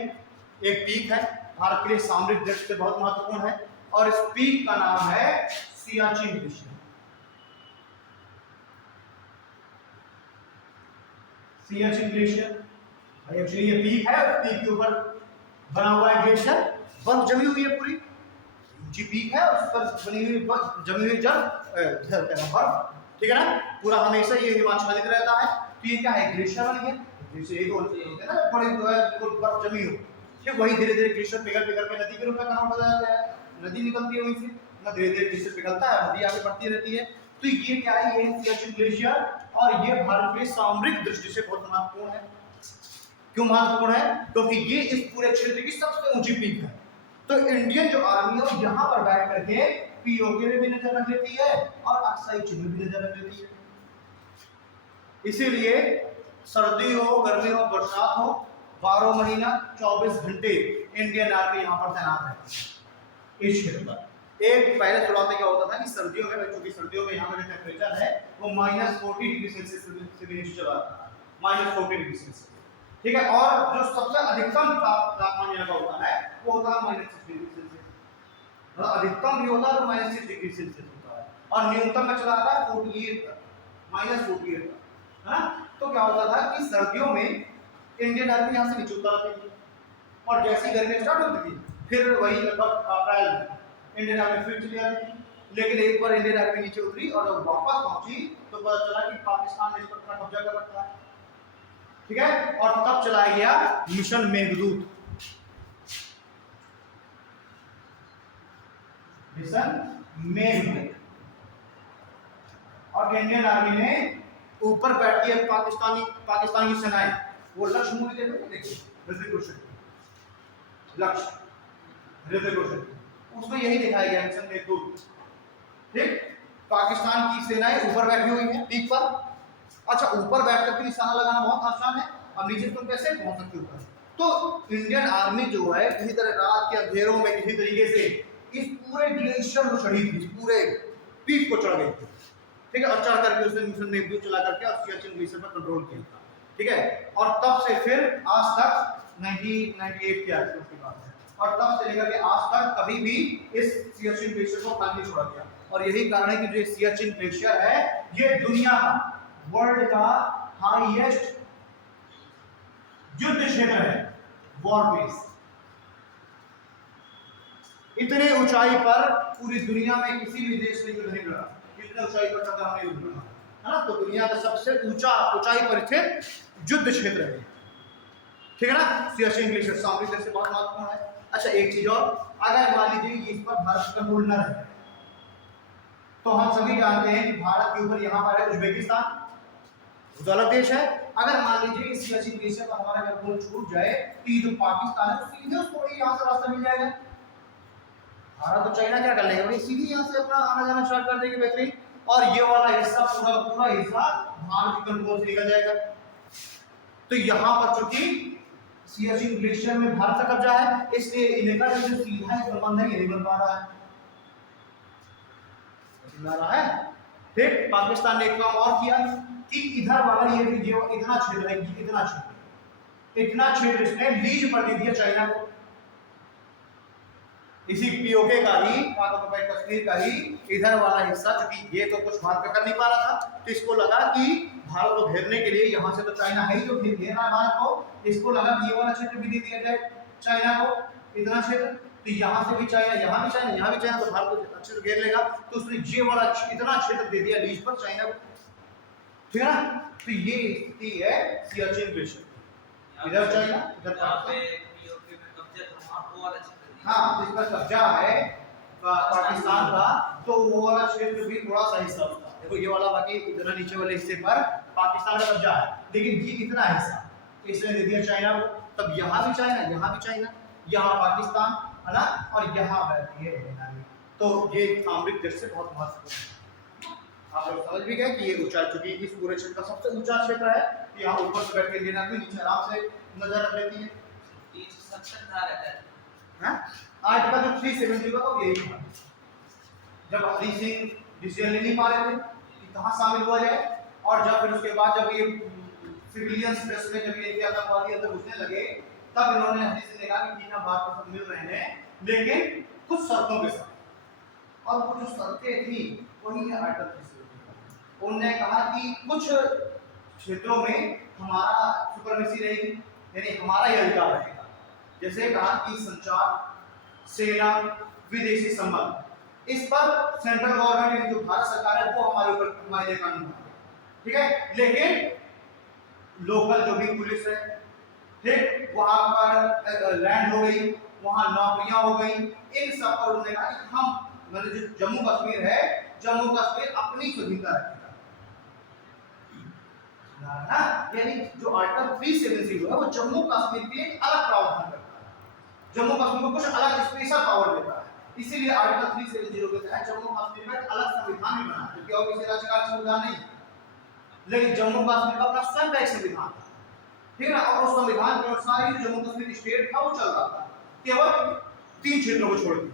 एक पीक है, भारत के लिए सामरिक दृष्टि से बहुत महत्वपूर्ण है, और इस पीक का नाम है Siachen glacier, Siachen glacier. Actually ये पीक है, पीक के ऊपर बना हुआ है ग्लेशियर, बर्फ जमी हुई है, पूरी ऊंची पीक है, उस पर बनी हुई जमी हुई बर्फ, ठीक है ना, पूरा हमेशा ये हिमाच्छादित रहता है। तो ये क्या है, ग्लेशियर बन गया, जैसे एक और होते हैं ना बड़े जो है बिल्कुल बर्फ जमी हो, ठीक वही धीरे धीरे ग्लेशियर पिघल पिघल के नदी के रूप में कन्वर्ट हो जाता है, नदी निकलती है वहीं से ना, धीरे धीरे ग्लेशियर पिघलता है, नदी आगे बढ़ती रहती है। तो ये क्या है, ये सियाचिन ग्लेशियर, और ये भारत में सामरिक दृष्टि से बहुत महत्वपूर्ण है। क्यों महत्वपूर्ण है? क्योंकि ये इस पूरे क्षेत्र की सबसे ऊंची पीक है। तो इंडियन जो आर्मी है वो यहाँ पर बैठ करके पीओके में भी नजर रख लेती है और अक्साई चिन्ह भी नजर रख लेती है। इसीलिए सर्दी हो, गर्मी हो, बरसात हो, 12 महीना 24 घंटे इंडियन आर्मी यहाँ पर तैनात रहती है इस क्षेत्र पर। एक पहले शुरुआत में क्या होता था कि सर्दियों में, क्योंकि सर्दियों में यहाँ का जो टेम्परेचर है वो -40 डिग्री सेल्सियस से भी नीचे चला जाता है, -40 डिग्री सेल्सियस, ठीक है। और जो सबसे अधिकतम तापमान यहाँ का होता है वो होता है -6 डिग्री सेल्सियस, मतलब अधिकतम भी होता है तो -6 डिग्री सेल्सियस होता है, और न्यूनतम में चला आता है 48 तक, -48 तक, है ना। तो क्या होता था कि सर्दियों में इंडियन आर्मी यहाँ से नीचे उतर आती थी, और जैसी गर्मी स्टार्ट होती थी फिर वही लगभग अप्रैल में इंडियन आर्मी फिर चली आती थी। लेकिन एक बार इंडियन आर्मी नीचे उतरी और जब वापस पहुंची तो पता चला कि पाकिस्तान ने इस पर अपना कब्जा कर रखा है, ठीक है। और तब चलाया गया मिशन मेघदूत, मिशन मेघदूत, और इंडियन आर्मी ने ऊपर बैठी है पाकिस्तान की सेनाएं, वो लक्ष्य मूवी देखिए ऋतिक रोशन, लक्ष्य ऋतिक रोशन, उसमें यही दिखाया गया मिशन मेघदूत, ठीक। पाकिस्तान की सेनाएं ऊपर बैठी हुई है पीक पर। अच्छा, ऊपर बैठ करके निशाना लगाना बहुत आसान है, अब नीचे तुम कैसे पहुंच सकते हो ऊपर? तो इंडियन आर्मी जो है किसी तरह रात के अंधेरों में किसी तरीके से इस पूरे ग्लेशियर को चढ़ी थी, इस पूरे पीक को चढ़ गई थी, ठीक है। और चढ़ करके उसने मिशन मेघदूत चला करके और सियाचिन ग्लेशियर पर कंट्रोल किया था, ठीक है। और तब से फिर आज तक 1998 की आसपास की बात है, और तब से लेकर के आज तक कभी भी इस सियाचिन ग्लेशियर को खाली नहीं छोड़ा गया। और यही कारण है कि जो सियाचिन ग्लेशियर है ये दुनिया का, वर्ल्ड का हाईएस्ट युद्ध क्षेत्र है, वॉर बेस। इतने ऊंचाई पर पूरी दुनिया में किसी भी देश ने युद्ध नहीं लड़ा, इतने ऊंचाई पर कभी हमने युद्ध लड़ा है ना। तो दुनिया का सबसे ऊंचाई पर स्थित युद्ध क्षेत्र है, ठीक है ना। सियाचिन ग्लेशियर सामरिक दृष्टि से बहुत महत्वपूर्ण है। अच्छा, एक चीज और, अगर मान लीजिए इस पर भारत का कंट्रोल न रहे तो हम सभी जानते हैं कि भारत के ऊपर यहाँ पर है उज्बेकिस्तान, वो अलग देश है। अगर मान लीजिए इस सियाचिन ग्लेशियर पर हमारा कंट्रोल छूट जाए तो ये जो पाकिस्तान है सीधे उसको यहाँ से रास्ता मिल जाएगा। भारत तो चाइना क्या कर लेगा, वो सीधे यहाँ से अपना आना जाना स्टार्ट कर देंगे बेहतरीन, और ये वाला हिस्सा पूरा हिस्सा भारत के कंट्रोल से निकल जाएगा। तो यहाँ पर चूंकि सियाचिन ग्लेशियर में भारत का कब्जा है, इसलिए इनका जो सीधा संबंध है ये नहीं बन पा रहा है, ठीक। पाकिस्तान ने एक काम और किया कि इधर वाला ये इतना क्षेत्र है, इतना क्षेत्र इसने लीज पर दे दिया चाइना को, इसी पीओके का ही, पाक ऑक्युपाइड कश्मीर का ही इधर वाला हिस्सा, क्योंकि ये तो कुछ भारत का कर नहीं पा रहा था, तो इसको लगा कि भारत को घेरने के लिए, यहाँ से तो चाइना है ही जो घेर रहा है भारत को, इसको लगा कि ये वाला क्षेत्र भी दे दिया जाए चाइना को, इतना क्षेत्र, तो यहाँ से भी चाइना, यहाँ भी चाइना, यहाँ भी चाइना, तो भारत को अच्छे से घेर लेगा। तो उसने ये वाला इतना क्षेत्र दे दिया लीज पर चाइना को, ठीक है ना। तो ये स्थिति है सियाचिन ग्लेशियर, इधर चाइना, इधर हाँ, जिसका कब्जा है पाकिस्तान का, तो वो वाला क्षेत्र भी थोड़ा सा हिस्सा होता है। देखो ये वाला बाकी इतना नीचे वाले हिस्से पर पाकिस्तान का कब्जा है, लेकिन ये इतना हिस्सा इसने दे दिया चाइना को। तब यहाँ भी चाइना, यहाँ भी चाइना, यहाँ पाकिस्तान, है ना, और यहाँ बैठी है इंडियन आर्मी। तो ये सामरिक दृष्टि से बहुत महत्वपूर्ण है। आप लोग समझ भी गए कि ये ऊंचा, चूंकि इस पूरे क्षेत्र का सबसे ऊंचा क्षेत्र है, यहाँ ऊपर से बैठ के इंडियन आर्मी नीचे आराम से नजर रख लेती है। आज का जो 370 का तो यही था, जब हरी सिंह डिसीजन ले नहीं पा रहे थे कि कहाँ शामिल हुआ जाए, और जब फिर उसके बाद जब ये सिविलियंस ड्रेस में जब ये आतंकवादी अंदर घुसने लगे, तब इन्होंने हरी सिंह ने कहा कि ठीक है बात तो सब मिल रहे हैं, लेकिन कुछ शर्तों के साथ, और वो जो शर्तें थी वही है आर्टिकल 370। उन्होंने कहा कि कुछ क्षेत्रों में हमारा सुपरमेसी रहेगी, यानी हमारा ही अधिकार रहेगा। जैसे कहा कि संचार, सेना, विदेशी संबंध, इस पर सेंट्रल गवर्नमेंट जो भारत सरकार है वो हमारे ऊपर, हमारे लिए कानून है, ठीक है। लेकिन लोकल जो भी पुलिस है, ठीक, वहां पर लैंड हो गई, वहां नौकरियां हो गई, इन सब पर उन्होंने कहा कि हम मतलब जो जम्मू कश्मीर है, जम्मू कश्मीर अपनी स्वाधीनता रखेगा ना। यानी जो आर्टिकल 370 है वो जम्मू कश्मीर के लिए अलग प्रावधान करता है, जम्मू कश्मीर को कुछ अलग स्पेशल पावर देता है। इसीलिए आर्टिकल 370 के तहत जम्मू कश्मीर में अलग संविधान भी बना, क्योंकि और किसी राज्य का संविधान नहीं, लेकिन जम्मू कश्मीर का अपना स्वयं का एक संविधान था, ठीक है ना। और उस संविधान के अनुसार ही जम्मू कश्मीर स्टेट था वो चल रहा था, केवल 3 क्षेत्रों को छोड़ के,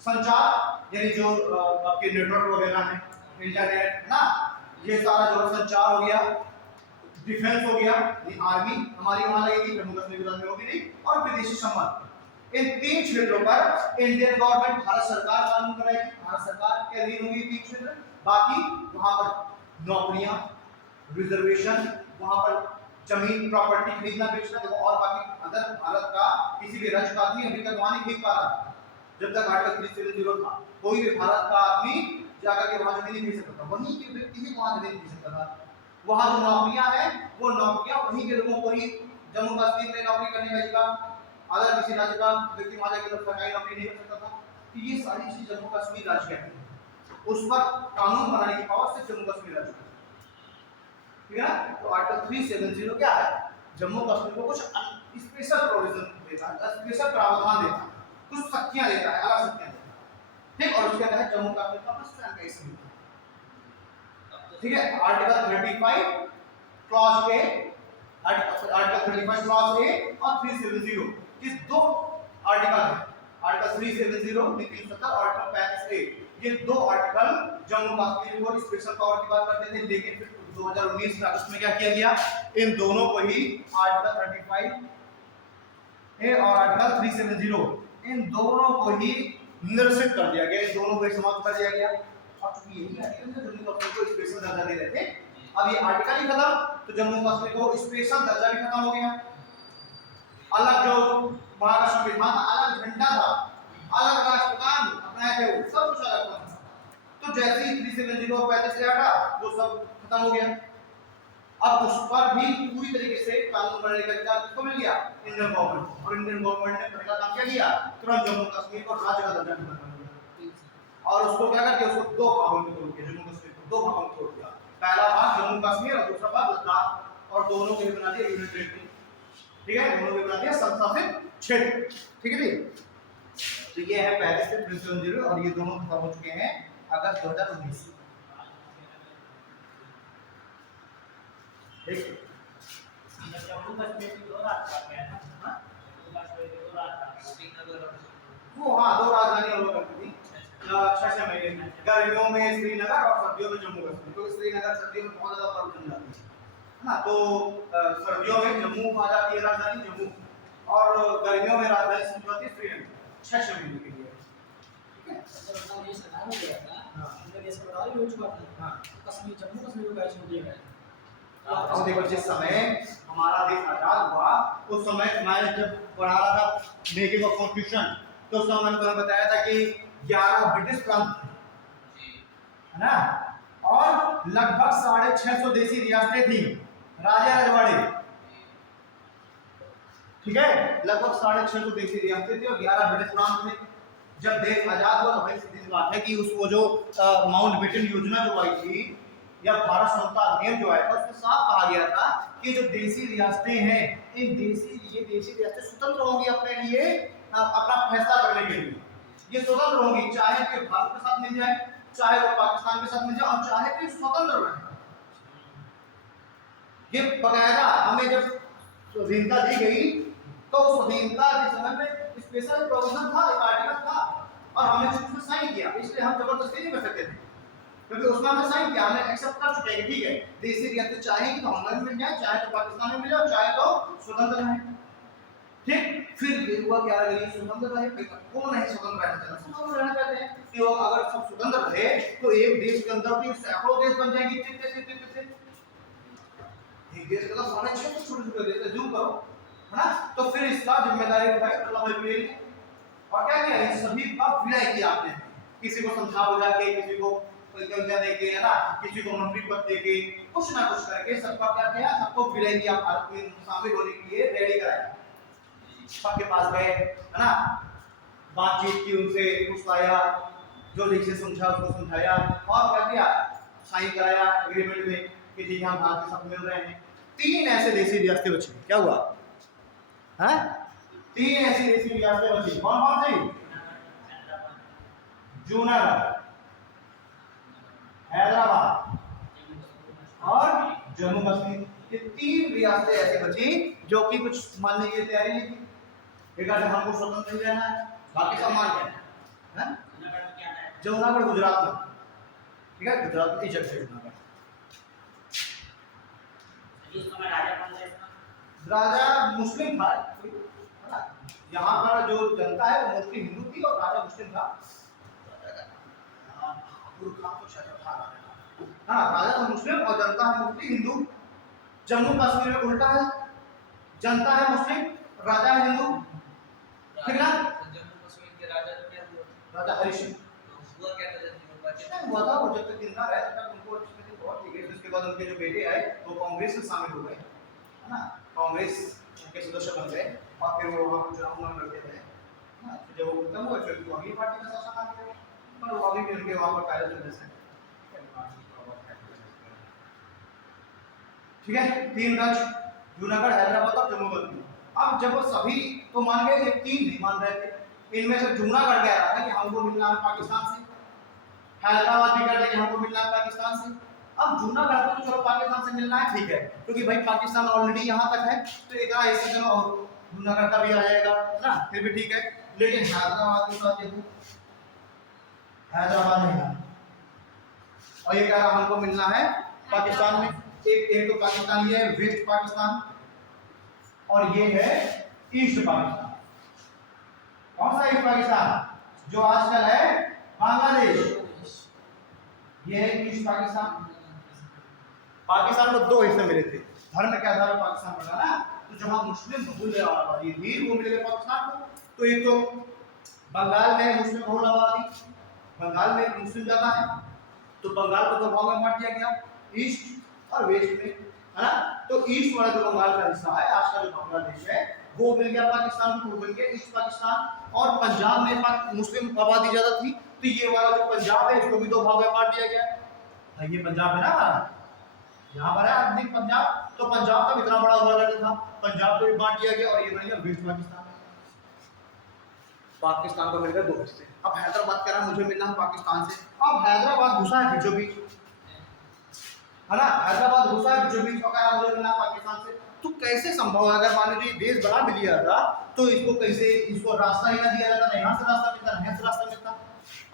संचार यानी जो आपके नेटवर्क वगैरह है, इंटरनेट ना, ये सारा जो संचार हो गया, डिफेंस हो गया, ये आर्मी हमारी वहां लगेगी, जम्मू कश्मीर में होगी नहीं, और विदेशी संबंध, इन 3 क्षेत्रों पर इंडियन गवर्नमेंट भारत सरकार कानून बनाएगी, भारत सरकार के अधीन होगी 3 क्षेत्र। बाकी वहां पर नौकरियां, रिजर्वेशन, वहां पर जमीन प्रॉपर्टी खरीदना बेचना, देखो, और बाकी अगर भारत का किसी भी राज्य का आदमी अभी तक वहां नहीं खरीद पा रहा, जब तक आर्टिकल 370 था, कोई भी भारत का आदमी जाकर के वहां जमीन नहीं खरीद सकता था, वहीं के व्यक्ति ही वहां जमीन खरीद सकता था। वहां जो नौकरियां हैं वो नौकरियां वहीं के लोगों को ही जम्मू कश्मीर में नौकरी करने का अधिकार, अगर किसी राज्य का व्यक्ति वहां जाकर सरकारी नौकरी नहीं कर सकता था। तो ये सारी चीज जम्मू कश्मीर राज्य के हैं, उस पर कानून बनाने की पावर सिर्फ जम्मू कश्मीर राज्य की, ठीक है। तो आर्टिकल 370 क्या है, जम्मू कश्मीर को कुछ स्पेशल प्रोविजन देता है, स्पेशल प्रावधान देता है, कुछ शक्तियां देता है, अलग शक्तियां देता है, ठीक। और उसके तहत जम्मू कश्मीर का स्वयं का संविधान, ठीक है। Article 35 clause A, article 35 clause A और 370, इस 2 आर्टिकल है, आर्टिकल 370 370 और आर्टिकल 35 ए, ये 2 आर्टिकल जम्मू कश्मीर को स्पेशल पावर की बात करते थे, लेकिन फिर 2019 में अगस्त में क्या किया गया, इन दोनों को ही आर्टिकल 35 ए और आर्टिकल 370 इन दोनों को ही निरसित कर दिया गया, इन दोनों को समाप्त कर दिया गया। अब चूंकि यही आर्टिकल है जम्मू कश्मीर को स्पेशल दर्जा दे रहे थे, अब ये आर्टिकल ही खत्म, तो जम्मू कश्मीर को स्पेशल दर्जा भी खत्म हो गया। अलग जो वहां का संविधान, अलग झंडा था, अलग राष्ट्रगान अपनाए थे, वो सब कुछ अलग था। तो जैसे ही 370 और 35 से हटा, वो सब खत्म हो गया। अब उस पर भी पूरी तरीके से कानून बनाने का अधिकार किसको मिल गया, इंडियन गवर्नमेंट, और इंडियन गवर्नमेंट ने पहला काम क्या किया, तुरंत जम्मू कश्मीर को राज्य का दर्जा दिया और उसको क्या करके उसको 2 भागों में तोड़ दिया, जम्मू कश्मीर को 2 भागों में तोड़ दिया, पहला भाग जम्मू कश्मीर और दूसरा भाग लद्दाख, और दोनों को बना दिया यूनियन टेरिटरी, ठीक है, दोनों को बना दिया संस्थापित क्षेत्र, ठीक है जी। तो ये है पहले से 370 और ये दोनों खत्म हो चुके हैं अगस्त 2019, ठीक। जम्मू कश्मीर की 2 राजधानी है ना, जम्मू कश्मीर की 2 राजधानी, वो हाँ 2 राजधानियां हुआ करती थी 6 महीने, गर्मियों में श्रीनगर और सर्दियों में जम्मू कश्मीर, क्योंकि श्रीनगर सर्दियों में बहुत ज्यादा बर्फ जम जाती है ना, तो सर्दियों में जम्मू आ जाती है राजधानी जम्मू, और गर्मियों में राजधानी संभालती है श्रीनगर 6 महीने के लिए, ठीक है। तो ये सरकार हो गया था, हां हमने देश का बड़ा हो चुका था, हां, कश्मीर जम्मू कश्मीर को कैसे छोड़ दिया गया। अब देखो जिस समय हमारा देश आजाद हुआ उस समय मैंने जब पढ़ा रहा था मेकिंग ऑफ कॉन्स्टिट्यूशन, तो उस समय मैंने तुम्हें बताया था कि 11 ब्रिटिश प्रांत थे, है ना, और लगभग 650 देसी रियासतें थी, राजा रजवाड़े, ठीक है, लगभग 650 देसी रियासतें थी और 11 ब्रिटिश प्रांत थे। जब देश आजाद हुआ तो भाई सीधी सी बात है कि उसको जो माउंट बेटन योजना जो आई थी या भारत संविधान अधिनियम जो आया था उसमें साफ कहा गया था कि जो देसी रियासतें हैं, इन देसी रियासतें स्वतंत्र होंगी अपने लिए अपना फैसला करने के लिए, ये स्वतंत्र होंगी, चाहे कि भारत के साथ मिल जाए, चाहे वो पाकिस्तान के साथ मिल जाए, और चाहे कि स्वतंत्र रहे। ये बकायदा हमें जब स्वाधीनता दी गई तो स्वाधीनता के समय में स्पेशल प्रोविजन था, एक आर्टिकल था, और हमने उसमें साइन किया, इसलिए हम जबरदस्ती नहीं कर सकते थे, क्योंकि उसमें हमने साइन किया, हमने एक्सेप्ट कर चुके हैं, ठीक है, देसी रियासतें चाहेंगी तो हमें मिल जाए, चाहे तो पाकिस्तान में मिले और चाहे तो स्वतंत्र रहे, ठीक। फिर ये हुआ क्या, अगर ये स्वतंत्र रहे, कौन नहीं स्वतंत्र रहना चाहता, स्वतंत्र रहना चाहते हैं, कि वो अगर सब स्वतंत्र रहे तो एक देश के अंदर भी सैकड़ों देश बन जाएंगे, एक देश का 6.5 छोटे-छोटे देश है, जूम करो, है ना, तो फिर इसका जिम्मेदारी उठाई वल्लभ भाई पटेल ने, और क्या किया, इन सभी का विलय किया आपने, किसी को समझा बुझा के, किसी को क्या देके, है ना, किसी को मंत्री पद देके, कुछ ना कुछ करके सबका क्या किया, सबको विलय दिया, भारत में शामिल होने के लिए रेडी कराया। सबके पास गए, है ना, बातचीत की उनसे, कुछ लाया, जो जिसे समझा उसको समझाया, और क्या किया, साइन कराया एग्रीमेंट में कि ठीक है हम भारत के साथ मिल रहे हैं। 3 ऐसे देशी रियासतें बची। क्या हुआ है? 3 ऐसी देशी रियासतें बची। कौन कौन सी? जूनागढ़, हैदराबाद और जम्मू कश्मीर। ये 3 रियासतें ऐसी बची जो कि कुछ मानने की तैयारी नहीं थी। एक आध हमको स्वतंत्र नहीं रहना है, बाकी सब मान गए हैं। जूनागढ़ गुजरात में, ठीक है, गुजरात की जगह है जूनागढ़। राजा मुस्लिम था, है ना, यहाँ पर जो जनता है वो मोस्टली हिंदू थी और राजा मुस्लिम था। हाँ, राजा तो मुस्लिम और जनता है मोस्टली हिंदू। जम्मू कश्मीर में उल्टा है, जनता है मुस्लिम, राजा है हिंदू, ठीक ना। जम्मू कश्मीर के राजा क्या हुआ? राजा हरि सिंह हुआ क्या था जब हुआ था, वो जब तक जिंदा रहे तब तक उनको अच्छे से बहुत ठीक है। उसके बाद उनके जो बेटे आए वो कांग्रेस में शामिल हो गए, है ना, कांग्रेस के सदस्य बन गए और फिर वो वहाँ पर चुनाव लड़ते थे, है ना। जब वो खत्म हुए फिर वो अगली पार्टी का शासन आ गया, पर वो अभी भी उनके वहाँ पर कायदे चलते हैं, ठीक है। 3 राज्य, जूनागढ़, हैदराबाद और जम्मू कश्मीर। अब जब वो सभी तो मान गए, ये 3 नहीं मान रहे थे। इनमें से जूनागढ़ कह रहा था कि हमको मिलना है पाकिस्तान से, हैदराबाद भी कह रहा है कि हमको मिलना है पाकिस्तान से। अब जूनागढ़ को चलो पाकिस्तान से मिलना है, ठीक है, क्योंकि भाई पाकिस्तान ऑलरेडी यहाँ तक है, तो इतना हिस्सा चलो और जूनागढ़ का भी आ जाएगा, है ना, फिर भी ठीक है। लेकिन हैदराबाद की बात देखो, हैदराबाद नहीं है, और ये कह रहा हमको मिलना है पाकिस्तान में। एक तो पाकिस्तान ये है वेस्ट पाकिस्तान, और ये है ईस्ट पाकिस्तान। कौन सा ईस्ट पाकिस्तान? जो आजकल है बांग्लादेश, ये है ईस्ट पाकिस्तान। पाकिस्तान को 2 हिस्से मिले थे, धर्म के आधार पर पाकिस्तान बना ना, तो जहां मुस्लिम बहुल आबादी थी वो मिले पाकिस्तान को। तो एक तो बंगाल में मुस्लिम बहुल आबादी, बंगाल में मुस्लिम ज्यादा है, तो बंगाल को 2 भाग में बांट दिया गया, ईस्ट और वेस्ट में, है ना। तो ईस्ट वाला जो बंगाल का हिस्सा है आज का जो बांग्लादेश है वो मिल गया पाकिस्तान को, बन गया ईस्ट पाकिस्तान। और पंजाब में मुस्लिम आबादी ज्यादा थी, तो ये वाला जो पंजाब है इसको भी 2 भाग में बांट दिया गया। ये पंजाब है ना, यहाँ पर है आधुनिक पंजाब, तो पंजाब का इतना बड़ा हुआ करता था, पंजाब को भी बांट दिया गया और ये बन गया वेस्ट पाकिस्तान। पाकिस्तान को मिल गया 2 हिस्से। अब हैदराबाद कह रहा मुझे मिलना है पाकिस्तान से। अब हैदराबाद घुसा है बीचों बीच, है ना, हैदराबाद घुसा है बीचों बीच और कह रहा मुझे मिलना है पाकिस्तान से। तो कैसे संभव है? अगर मान लीजिए देश बना भी लिया था तो इसको कैसे, इसको रास्ता ही ना दिया जाता, ना यहाँ से रास्ता मिलता ना यहाँ से रास्ता मिलता।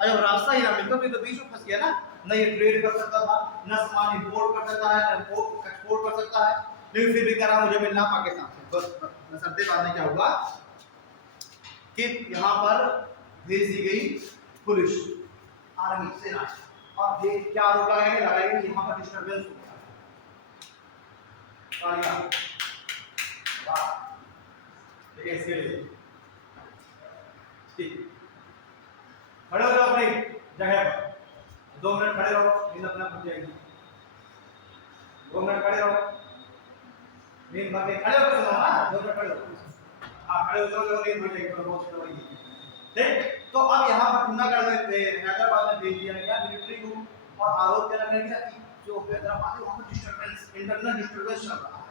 और जब रास्ता ही ना मिलता तो बीच में फंस गया ना, न ये ट्रेड कर सकता था, न सामान इंपोर्ट कर सकता है, न एक्सपोर्ट कर सकता है, लेकिन फिर भी कह रहा मुझे मिलना पाकिस्तान से। बस सर्दे बाद में क्या हुआ कि यहाँ पर भेज दी गई पुलिस, आर्मी, सेना, और ये क्या आरोप लगाएंगे यहाँ पर डिस्टर्बेंस हो गया। इसके लिए ठीक, खड़े हो जाओ अपनी जगह पर, 2 मिनट खड़े रहो, नींद अपना खुल जाएगी। 2 मिनट खड़े रहो, नींद भर के खड़े हो, सुनो ना, 2 मिनट खड़े हो, हाँ खड़े हो जाओ, नींद भर जाएगी, बहुत दवाई। ठीक, तो अब यहाँ पर जूनागढ़ में हैदराबाद में भेज दिया गया मिलिट्री को, और आरोप क्या लगाया गया कि जो हैदराबाद है वहाँ पर डिस्टर्बेंस, इंटरनल डिस्टर्बेंस चल रहा है।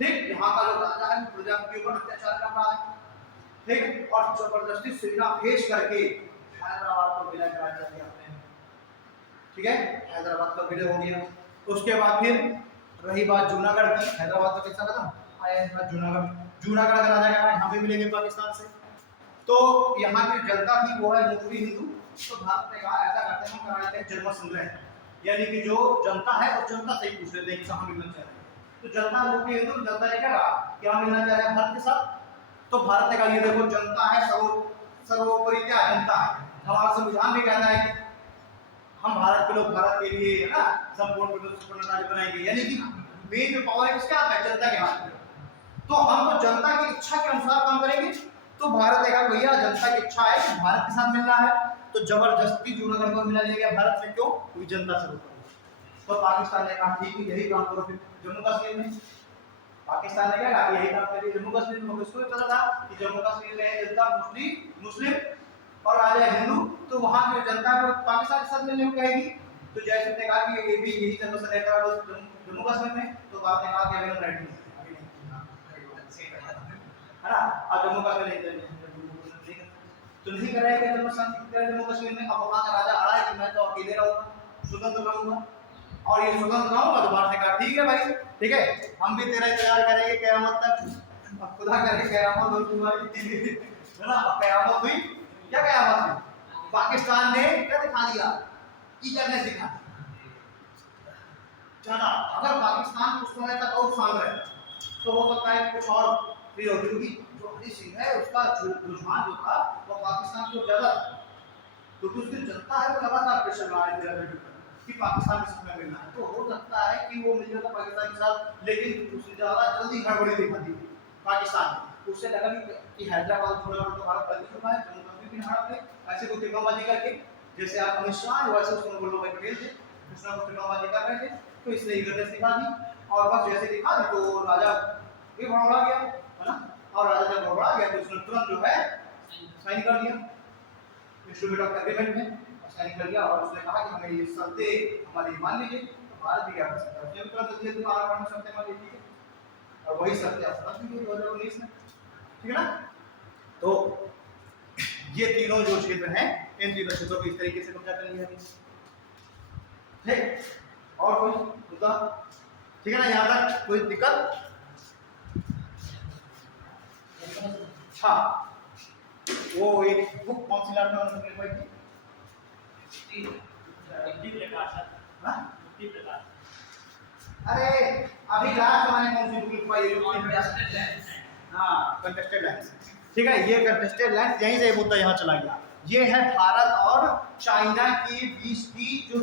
ठीक, यहाँ का जो राजा है प्रजा के ऊपर अत्याचार कर रहा है, ठीक, और जबरदस्ती सेना भेज करके हैदराबाद को विलय करा दिया आपने, ठीक है, हैदराबाद का विलय हो गया। उसके बाद फिर रही बात जूनागढ़ की, हैदराबाद का किस्सा खत्म, आया जूनागढ़। जूनागढ़ का राजा कहा यहाँ पे मिलेंगे पाकिस्तान से, तो यहाँ की जनता थी वो है मोस्टली हिंदू, तो भारत ने कहा ऐसा करते हैं, हम करा लेते हैं जन्म संग्रह, यानी कि जो जनता है वो जनता से ही पूछ लेते हैं कि कहाँ मिलना चाहिए। तो जनता मोस्टली हिंदू, जनता ने क्या कहा क्या मिलना चाह रहा है भारत के साथ, तो भारत ने कहा ये देखो जनता है, सर्वोपरि क्या जनता है, हमारा संविधान भी कहता है कि हम भारत के लोग भारत के लिए, है ना, संपूर्ण राज्य बनाएंगे, यानी कि मेन जो पावर है किसके हाथ में, जनता के हाथ में। तो हम तो जनता की इच्छा के अनुसार काम करेंगे। तो भारत ने कहा भैया जनता की इच्छा है कि भारत के साथ मिलना है, तो तो जबरदस्ती जूनागढ़ को मिला लिया गया भारत में, क्यों? क्योंकि जनता से होता है। तो पाकिस्तान ने कहा ठीक है यही काम करो फिर जम्मू कश्मीर में। पाकिस्तान ने क्या कहा यही काम करिए जम्मू कश्मीर में। उसको भी पता था कि जम्मू कश्मीर में जनता मुस्लिम और राजा हिंदू, तो वहां की जनता को पाकिस्तान के साथ मिलने को कहेगी। तो जैसे ने कहा कि ये भी यही जन्म से लेकर जम्मू कश्मीर में, तो बात ने कहा कि अभी हम रेडी नहीं है ना, अब जम्मू कश्मीर नहीं तो नहीं कर रहे हैं जम्मू कश्मीर में। अब वहां का राजा आ रहा है कि मैं तो अकेले रहूंगा, स्वतंत्र रहूंगा, और ये स्वतंत्र रहूंगा। तो भारत ने कहा ठीक है भाई, ठीक है हम भी तेरा इंतजार करेंगे क़यामत तक। अब खुदा करे क़यामत हो तुम्हारी, है ना। क़यामत हुई, क्या क़यामत हुई? पाकिस्तान ने क्या दिखा दिया? ईजरने दिखा। चला अगर पाकिस्तान उस समय तक और शांत रहे तो हो सकता है कुछ और फिर होगी, क्योंकि जो हनी सिंह है उसका रुझान जो था वो पाकिस्तान को ज्यादा, क्योंकि उसकी जनता है वो लगातार प्रेशर बना रही है कि पाकिस्तान के साथ मिलना है। तो हो सकता है कि वो मिल जाता पाकिस्तान के साथ, लेकिन उससे ज्यादा जल्दी गड़बड़ी दिखा दी पाकिस्तान ने। उससे लगा कि हैदराबाद थोड़ा तो भारत बदल चुका है, जम्मू कश्मीर भी हड़प है, ऐसे कोई टिकाबाजी करके, जैसे आप अमित शाह वैसे उसमें वल्लभ भाई पटेल थे, उसने टिकाबाजी कर रहे थे, तो इसने ईगरनेस दिखा दी। और बस जैसे दिखा दी तो राजा भी भड़बड़ा गया, है ना। और राजा जब भड़बड़ा गया तो उसने तुरंत जो है साइन कर दिया इंस्ट्रूमेंट ऑफ एग्रीमेंट में, साइन कर दिया और उसने कहा कि हमें ये शर्तें हमारी मान लीजिए। तो भारत भी क्या कर सकता है, उसने तुरंत दिए तो आराम से शर्तें मान लीजिए, और वही शर्तें अपना दी 2019 में, ठीक है ना। तो ये तीनों जो क्षेत्र हैं, इन तीनों क्षेत्रों को इस तरीके से कब्जा कर लिया गया, ठीक। और कोई मुद्दा, ठीक है ना, यहाँ तक कोई दिक्कत? हाँ, वो एक बुक कौन सी लाने वाला मुझे कोई थी? हाँ? अरे अभी लास्ट मैंने कौन सी बुक लिखवाई है? हाँ, कंटेस्टेड लैंड्स, ठीक है। ये कंटेस्टेड लैंड्स यहीं से मुद्दा यहाँ चला गया। ये है भारत और चाइना के बीच की जो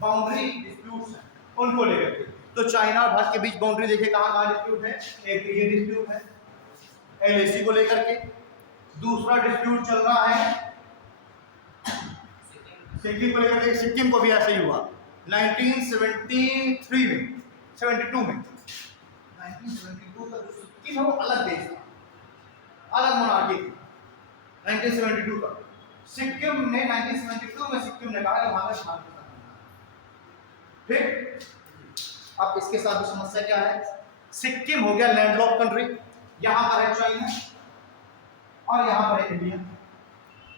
बाउंड्री डिस्प्यूट्स हैं उनको लेकर के। तो चाइना और भारत के बीच बाउंड्री देखिए कहाँ डिस्प्यूट है। एक ये डिस्प्यूट है LAC को लेकर के, दूसरा डिस्प्यूट चल रहा है सिक्किम को लेकर के। सिक्किम को भी ऐसे ही हुआ 1973 में, 72 में, 1972 का जो सिक्किम है वो अलग देश था, अलग मोनार्की थी। 1972 का सिक्किम ने 1972 में सिक्किम ने कहा कि भारत भारत के साथ, ठीक। अब इसके साथ भी समस्या क्या है? सिक्किम हो गया लैंडलॉक कंट्री, यहाँ पर है चाइना और यहाँ पर है इंडिया।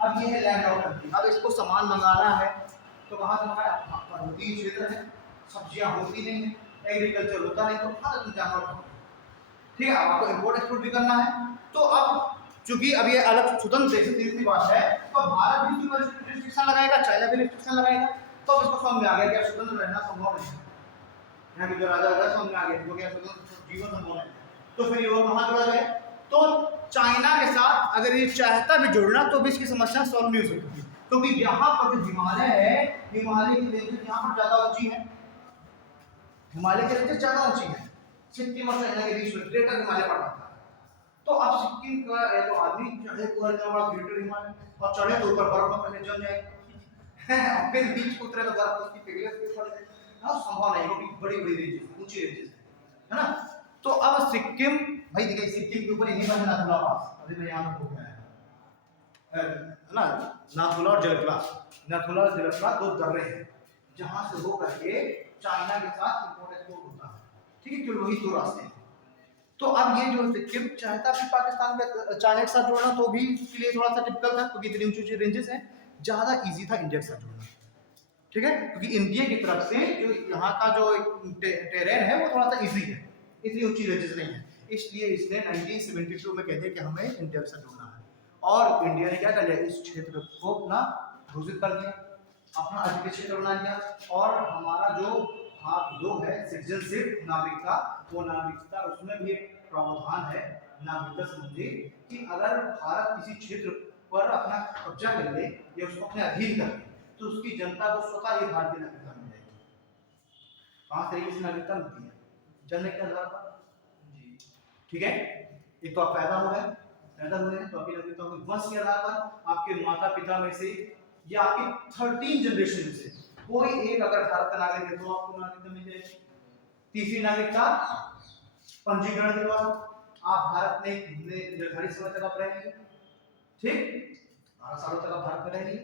अब ये है लैंडलॉक कंट्री, अब इसको सामान मंगाना है तो वहां से मंगाया, पर्वतीय क्षेत्र है, सब्जियां होती नहीं है, एग्रीकल्चर होता नहीं, तो भारत में जानवर, ठीक है। आपको इंपोर्ट एक्सपोर्ट भी करना है। तो अब चूंकि अब ये अलग स्वतंत्र देश तीसरी बात है, तो भारत भी रिस्ट्रिक्शन लगाएगा, चाइना भी रिस्ट्रिक्शन लगाएगा। तो इसको समझ में आ गया कि स्वतंत्र रहना संभव नहीं है, यहाँ के जो राजा होगा समझ में आ गया वो क्या स्वतंत्र जीवन संभव है। तो फिर ये वो कहाँ जुड़ा जाए? तो चाइना के साथ अगर ये चाहता भी जुड़ना तो भी इसकी समस्या सॉल्व नहीं हो सकती, क्योंकि यहाँ पर जो हिमालय है, हिमालय की रेंजेस यहाँ पर ज्यादा ऊंची है, हिमालय की रेंजेस ज्यादा ऊंची है, सिक्किम और चाइना के बीच में ग्रेटर हिमालय पड़ता है। तो अब सिक्किम का तो आदमी चढ़े पूरा इतना बड़ा ग्रेटर हिमालय, और चढ़े तो ऊपर बर्फ में पहले जम जाएगा, फिर बीच उतरे तो बर्फ उसकी पिघले फिर पड़ जाए, ना संभव नहीं, क्योंकि बड़ी बड़ी रेंजेस, ऊंची रेंजेस है ना। तो अब सिक्किम भाई देखिए, सिक्किम के ऊपर यही बना नाथुला पास, अभी मैं यहाँ पर हो गया है ना, नाथुला और जलकला, नाथुला और जलकला दो दर्रे हैं जहां से हो करके चाइना के साथ इंपोर्ट एक्सपोर्ट होता है, ठीक है। केवल वही दो रास्ते हैं। तो अब ये जो सिक्किम चाहता भी पाकिस्तान के चाइना के साथ जोड़ना तो भी इसके लिए थोड़ा सा टिपिकल था, क्योंकि इतनी ऊंची रेंजेस हैं, ज्यादा इजी था इंडिया के साथ जोड़ना, ठीक है। क्योंकि इंडिया की तरफ से जो यहाँ का जो टेरेन है वो थोड़ा सा इजी है, इतनी ऊंची रेंजेस नहीं है, इसलिए इसने 1972 में कह दिया कि हमें इंडिया के साथ जोड़ना है। और इंडिया ने क्या कर लिया, इस क्षेत्र को अपना घोषित कर दिया, अपना अधिकृत क्षेत्र बना लिया, और हमारा जो भाग 2 है सिटीजनशिप, नागरिकता, वो नागरिकता उसमें भी एक प्रावधान है नागरिकता संबंधी कि अगर भारत किसी क्षेत्र पर अपना कब्जा कर ले या उसको अपने अधीन कर ले तो उसकी जनता को स्वतः ही भारतीय नागरिकता मिल जाएगी। 5 तरीके से नागरिकता मिलती है, जनने के आधार पर, ठीक है। एक तो आप पैदा हुए हैं तो आपकी नागरिकता होगी, वंश के आधार पर आपके माता पिता में से ये आपकी 13 जनरेशन में से कोई एक अगर भारत का नागरिक है तो आपको नागरिकता मिल जाएगी। तीसरी नागरिकता पंजीकरण के द्वारा आप भारत में निर्धारित समय तक आप रहेंगे, ठीक, 12 सालों तक आप भारत में रहेंगे।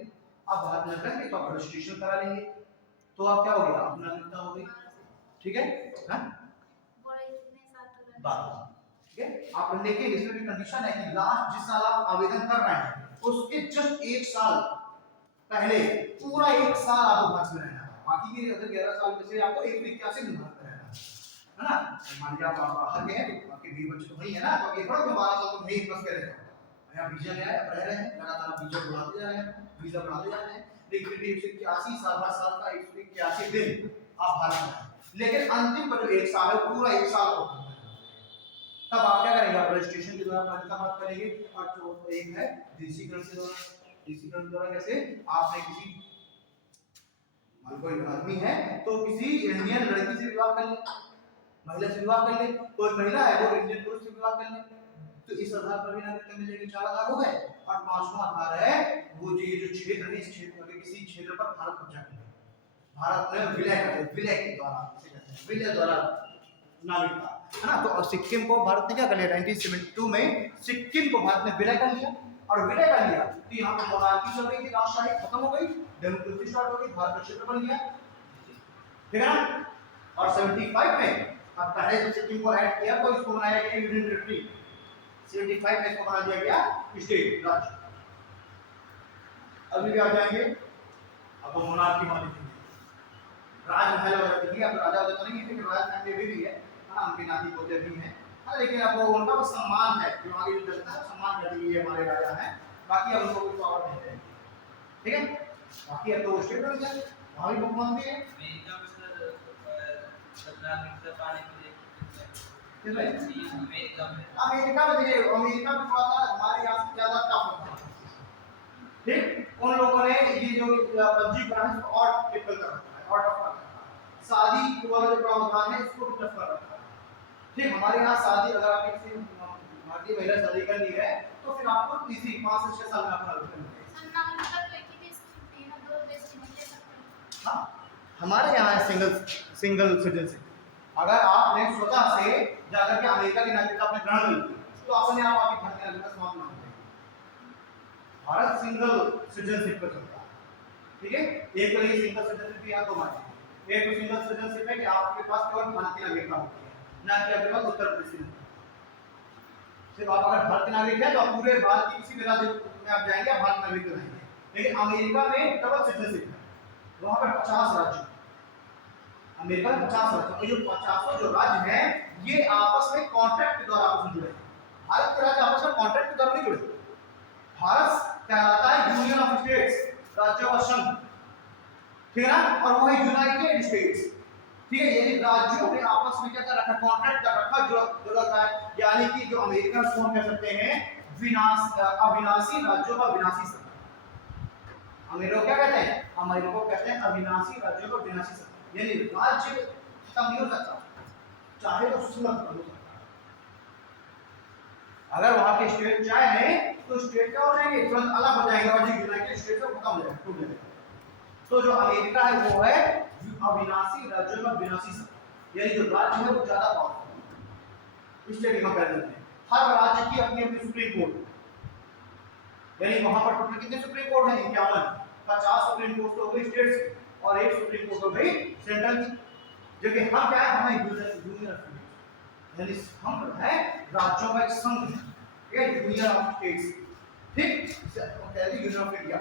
आप भारत में रहेंगे तो आप रजिस्ट्रेशन करा लेंगे तो आप क्या हो गया, आपकी नागरिकता हो गई, ठीक है। हाँ, बात ठीक है। आप लेकिन इसमें भी कंडीशन है कि लास्ट जिस साल आप आवेदन कर रहे हैं उसके जस्ट 1 साल पहले पूरा 1 साल आपको भारत में रहना है। बाकी के अगर 11 साल में से आपको 181 दिन भारत में रहना है ना। मान लीजिए आप बाहर गए तो आपके 20 बच्चे तो नहीं है ना, तो ये थोड़ा 12 साल तो नहीं बस कर रहे हैं, यहाँ वीजा ले आए, रह रहे हैं लगातार, वीजा बढ़ाते जा रहे हैं, वीजा बढ़ाते जा रहे हैं, लेकिन फिर भी 181 साल, हर साल का 181 दिन आप भारत में हैं। लेकिन अंतिम जो 1 साल है पूरा 1 साल को तब आप क्या करेंगे, आप रजिस्ट्रेशन के द्वारा नागरिकता प्राप्त करेंगे। और जो एक है देशीकरण के द्वारा, देशीकरण के द्वारा कैसे, आपने किसी मान कोई आदमी है तो किसी इंडियन लड़की से विवाह कर ले, महिला से विवाह कर ले, कोई महिला है वो इंडियन पुरुष से विवाह कर ले, तो इस आधार पर भी नागरिकता मिल जाएगी। 4 आधार हो गए। और 5वां आधार है वो ये जो क्षेत्र है, इस क्षेत्र के किसी क्षेत्र पर भारत कब्जा करे, भारत में विलय करे, विलय के द्वारा, विलय द्वारा नागरिकता, है ना। तो सिक्किम को भारत ने क्या कर लिया, 1972 में सिक्किम को भारत ने विलय कर लिया। और विलय कर लिया तो यहाँ पर मोनार्की चल रही थी, राजशाही खत्म हो गई, डेमोक्रेसी स्टार्ट हो गई, भारत का क्षेत्र बन गया, ठीक है ना। और 75 में अब पहले जब सिक्किम को ऐड किया तो इसको बनाया गया यूनियन टेरिटरी। 75 में इसको बना दिया गया स्टेट, राज्य। अभी भी आ जाएंगे, अब वो मोनार्की वाली थी, राजमहल वगैरह थी, अब राजा वगैरह तो नहीं है, लेकिन रॉयल फैमिली भी है ना, उनके नाती पोते भी हैं, हाँ, लेकिन अब वो उनका वो सम्मान है, जो आगे जो चलता है सम्मान करती है, ये हमारे राजा हैं, बाकी अब उनको कोई पावर नहीं है, ठीक है। बाकी अब तो स्टेट बन गया, वहाँ भी भगवान भी है। अमेरिका में सर नागरिकता पाने के लिए ठीक है, अमेरिका में देखिए, अमेरिका में थोड़ा सा हमारे यहाँ से ज़्यादा टफ होता है, ठीक। उन लोगों ने ये जो पंजीकरण है और टिपिकल कर रखा है, और टफ कर रखा है, शादी वाला जो प्रावधान है इसको भी टफ कर रखा है, ठीक। हमारे यहाँ शादी अगर आपने किसी भारतीय महिला शादी करनी है तो फिर आपको इसी 5 से 6 साल में अपना रुपये मिलेगा। हाँ, हमारे यहाँ है सिंगल सिटीजनशिप। अगर आपने स्वतः से जाकर के अमेरिका की नागरिकता आपने ग्रहण कर ली तो अपने आप आपकी भारतीय नागरिकता समाप्त नहीं होगी। भारत सिंगल सिटीजनशिप पर चलता है, ठीक है। एक तो ये सिंगल सिटीजनशिप यहाँ दो बातें, एक तो सिंगल सिटीजनशिप है कि आपके पास केवल भारतीय नागरिकता होती है, ना कि आपके पास उत्तर प्रदेश की। सिर्फ आप अगर भारतीय नागरिक है तो आप पूरे भारत के किसी भी राज्य में आप जाएंगे, आप भारतीय नागरिक रहेंगे। लेकिन अमेरिका में डबल सिटीजनशिप है, वहां पर 50 राज्य, अमेरिका में 50 राज्य, ये 50 जो राज्य हैं ये आपस में कॉन्ट्रैक्ट के द्वारा आपस में जुड़े हैं। भारत के राज्य आपस में कॉन्ट्रैक्ट के द्वारा नहीं जुड़े। भारत कहलाता है यूनियन ऑफ स्टेट्स, राज्यों का संघ, ठीक है ना, और वह यूनाइटेड स्टेट्स, ठीक है। यानी राज्यों ने आपस में क्या कर रखा, कॉन्ट्रैक्ट कर रखा, जो रखा है, यानी कि जो अमेरिका को हम कह सकते हैं अविनाशी राज्यों का विनाशी संघ। अमेरिका क्या कहते हैं, अमेरिका को कहते हैं अविनाशी राज्यों का विनाशी संघ, यानी राज्य खत्म नहीं हो सकता, चाहे तो सुलभ हो सकता है। अगर वहां के स्टेट चाहे तो स्टेट क्या हो जाएंगे, तुरंत अलग हो जाएंगे और जो यूनाइटेड स्टेट्स है खत्म हो जाएगा, टूट जाएगा। तो जो अमेरिका है वो है अविनाशी राज्यों का विनाशी संघ, यानी जो राज्य है वो ज्यादा पावरफुल। स्टेट कंपैरिजन में हर राज्य की अपनी अपनी सुप्रीम कोर्ट, यानी वहां पर टोटल कितने सुप्रीम कोर्ट हैं, 51। 50 सुप्रीम कोर्ट तो हो गई स्टेट्स और 1 सुप्रीम कोर्ट हो गई सेंट्रल की। जो कि हम क्या है, हमें यूनियन ऑफ स्टेट्स, यानी हम है राज्यों का एक संघ है, ठीक है, यूनियन ऑफ स्टेट्स, ठीक, यूनियन ऑफ इंडिया।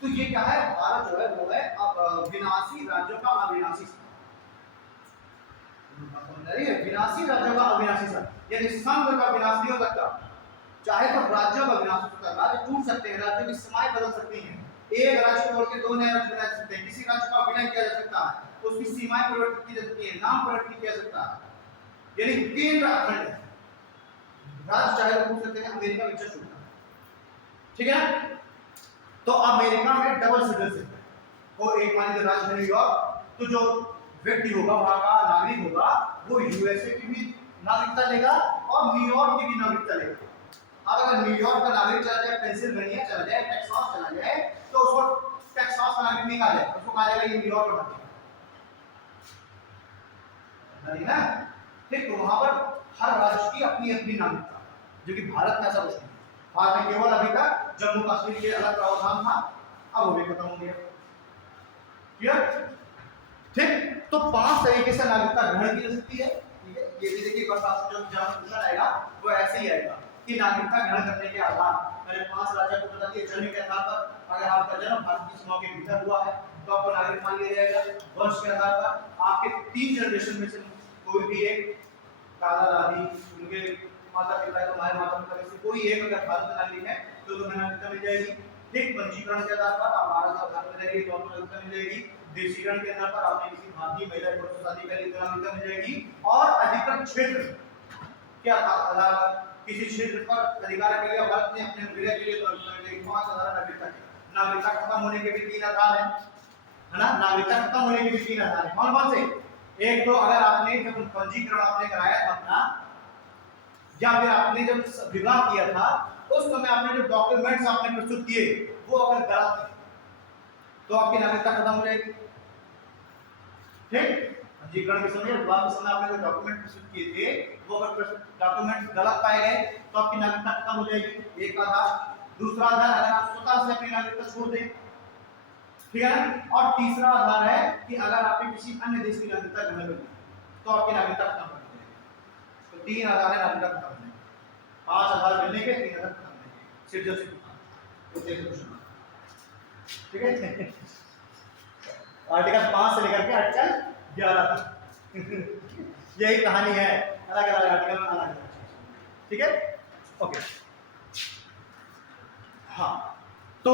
तो ये क्या है, भारत जो है वो है अब विनाशी राज्यों का अविनाशी संघ, विनाशी राज्यों का अविनाशी संघ, यानी संघ का विनाश नहीं हो सकता, चाहे तो राज्यों का विनाश हो सकता है, राज्य टूट सकते हैं, राज्यों की सीमाएं बदल सकती हैं, एक राज्य छोड़ के 2 नए राज्य बना सकते हैं, किसी राज्य का विलय किया जा सकता है, उसकी सीमाएं परिवर्तित की जा सकती हैं, नाम परिवर्तित किया जा सकता है, यानी केंद्र अखंड है, राज्य चाहे तो टूट सकते हैं, अमेरिका में जस्ट टूटा, ठीक है। तो अमेरिका में डबल सिटीजनशिप है, वो एक मान लीजिए राज्य है न्यूयॉर्क, तो जो व्यक्ति होगा वहां का नागरिक होगा वो यूएसए की भी नागरिकता लेगा और न्यूयॉर्क की भी नागरिकता लेगा। अब अगर न्यूयॉर्क का नागरिक चला जाए, पेंसिल्वेनिया चला जाए, टेक्सास चला जाए, तो उसको टेक्सास का नागरिक नहीं कहा जाएगा, उसको कहा जाएगा ये न्यूयॉर्क का नागरिक है ना। ठीक, तो वहां पर हर राज्य की अपनी अपनी नागरिकता, जो कि भारत में ऐसा कुछ नहीं। भारत में केवल अभी तक जम्मू कश्मीर के अलग प्रावधान था, अब वो भी खत्म हो गया। क्लियर? ठीक, तो 5 तरीके से नागरिकता ग्रहण की जा सकती है। ठीक है, ये भी देखिए बस जो जहां क्वेश्चन आएगा वो ऐसे ही आएगा कि नागरिकता ग्रहण करने के आधार पहले 5 राज्यों को बता दिए। जन्म के आधार पर अगर आपका जन्म भारत की सीमाओं के भीतर हुआ है तो आपको नागरिक मान लिया जाएगा। वंश के आधार पर आपके 3 जनरेशन में से कोई भी एक, दादा दादी, उनके माता पिता या तुम्हारे माता पिता में से कोई एक अगर भारत का नागरिक है तो तुम्हें नागरिकता मिल जाएगी। ठीक, पंजीकरण के आधार पर आप भारत का भारत में रहेंगे तो आपको नागरिकता मिल जाएगी। देशीकरण के आधार पर आपने किसी भारतीय महिला को शादी कर ली तो नागरिकता मिल जाएगी। और अधिकृत क्षेत्र के आधार पर किसी क्षेत्र पर अधिकार के लिए भारत ने अपने विलय के लिए तो नागरिकता मिल जाएगी। 5 आधार नागरिकता खत्म होने के भी 3 आधार है ना। नागरिकता खत्म होने के भी 3 आधार है। कौन कौन से? एक तो अगर आपने जब पंजीकरण आपने कराया था अपना, या फिर आपने जब विवाह किया था उस समय आपने जो डॉक्यूमेंट्स आपने प्रस्तुत किए वो अगर गलत थे तो आपकी नागरिकता खत्म हो जाएगी। ठीक, पंजीकरण के समय, विवाह के समय आपने जो डॉक्यूमेंट प्रस्तुत किए थे वो अगर डॉक्यूमेंट गलत पाए गए तो आपकी नागरिकता खत्म हो जाएगी। एक आधार। दूसरा आधार, अगर आप स्वतः से अपनी नागरिकता छोड़ दें, ठीक है ना। और तीसरा आधार है कि अगर आपने किसी अन्य देश की नागरिकता ग्रहण कर ली तो आपकी नागरिकता खत्म हो जाएगी। तो 3 आधार है नागरिकता खत्म होने के। 5 आधार मिलने के, 3 आधार खत्म होने के। सिटीजनशिप ठीक है। आर्टिकल 5 से लेकर के आर्टिकल 11 तक यही कहानी है, अलग अलग आर्टिकल में अलग अलग। ठीक है, ओके। हाँ, तो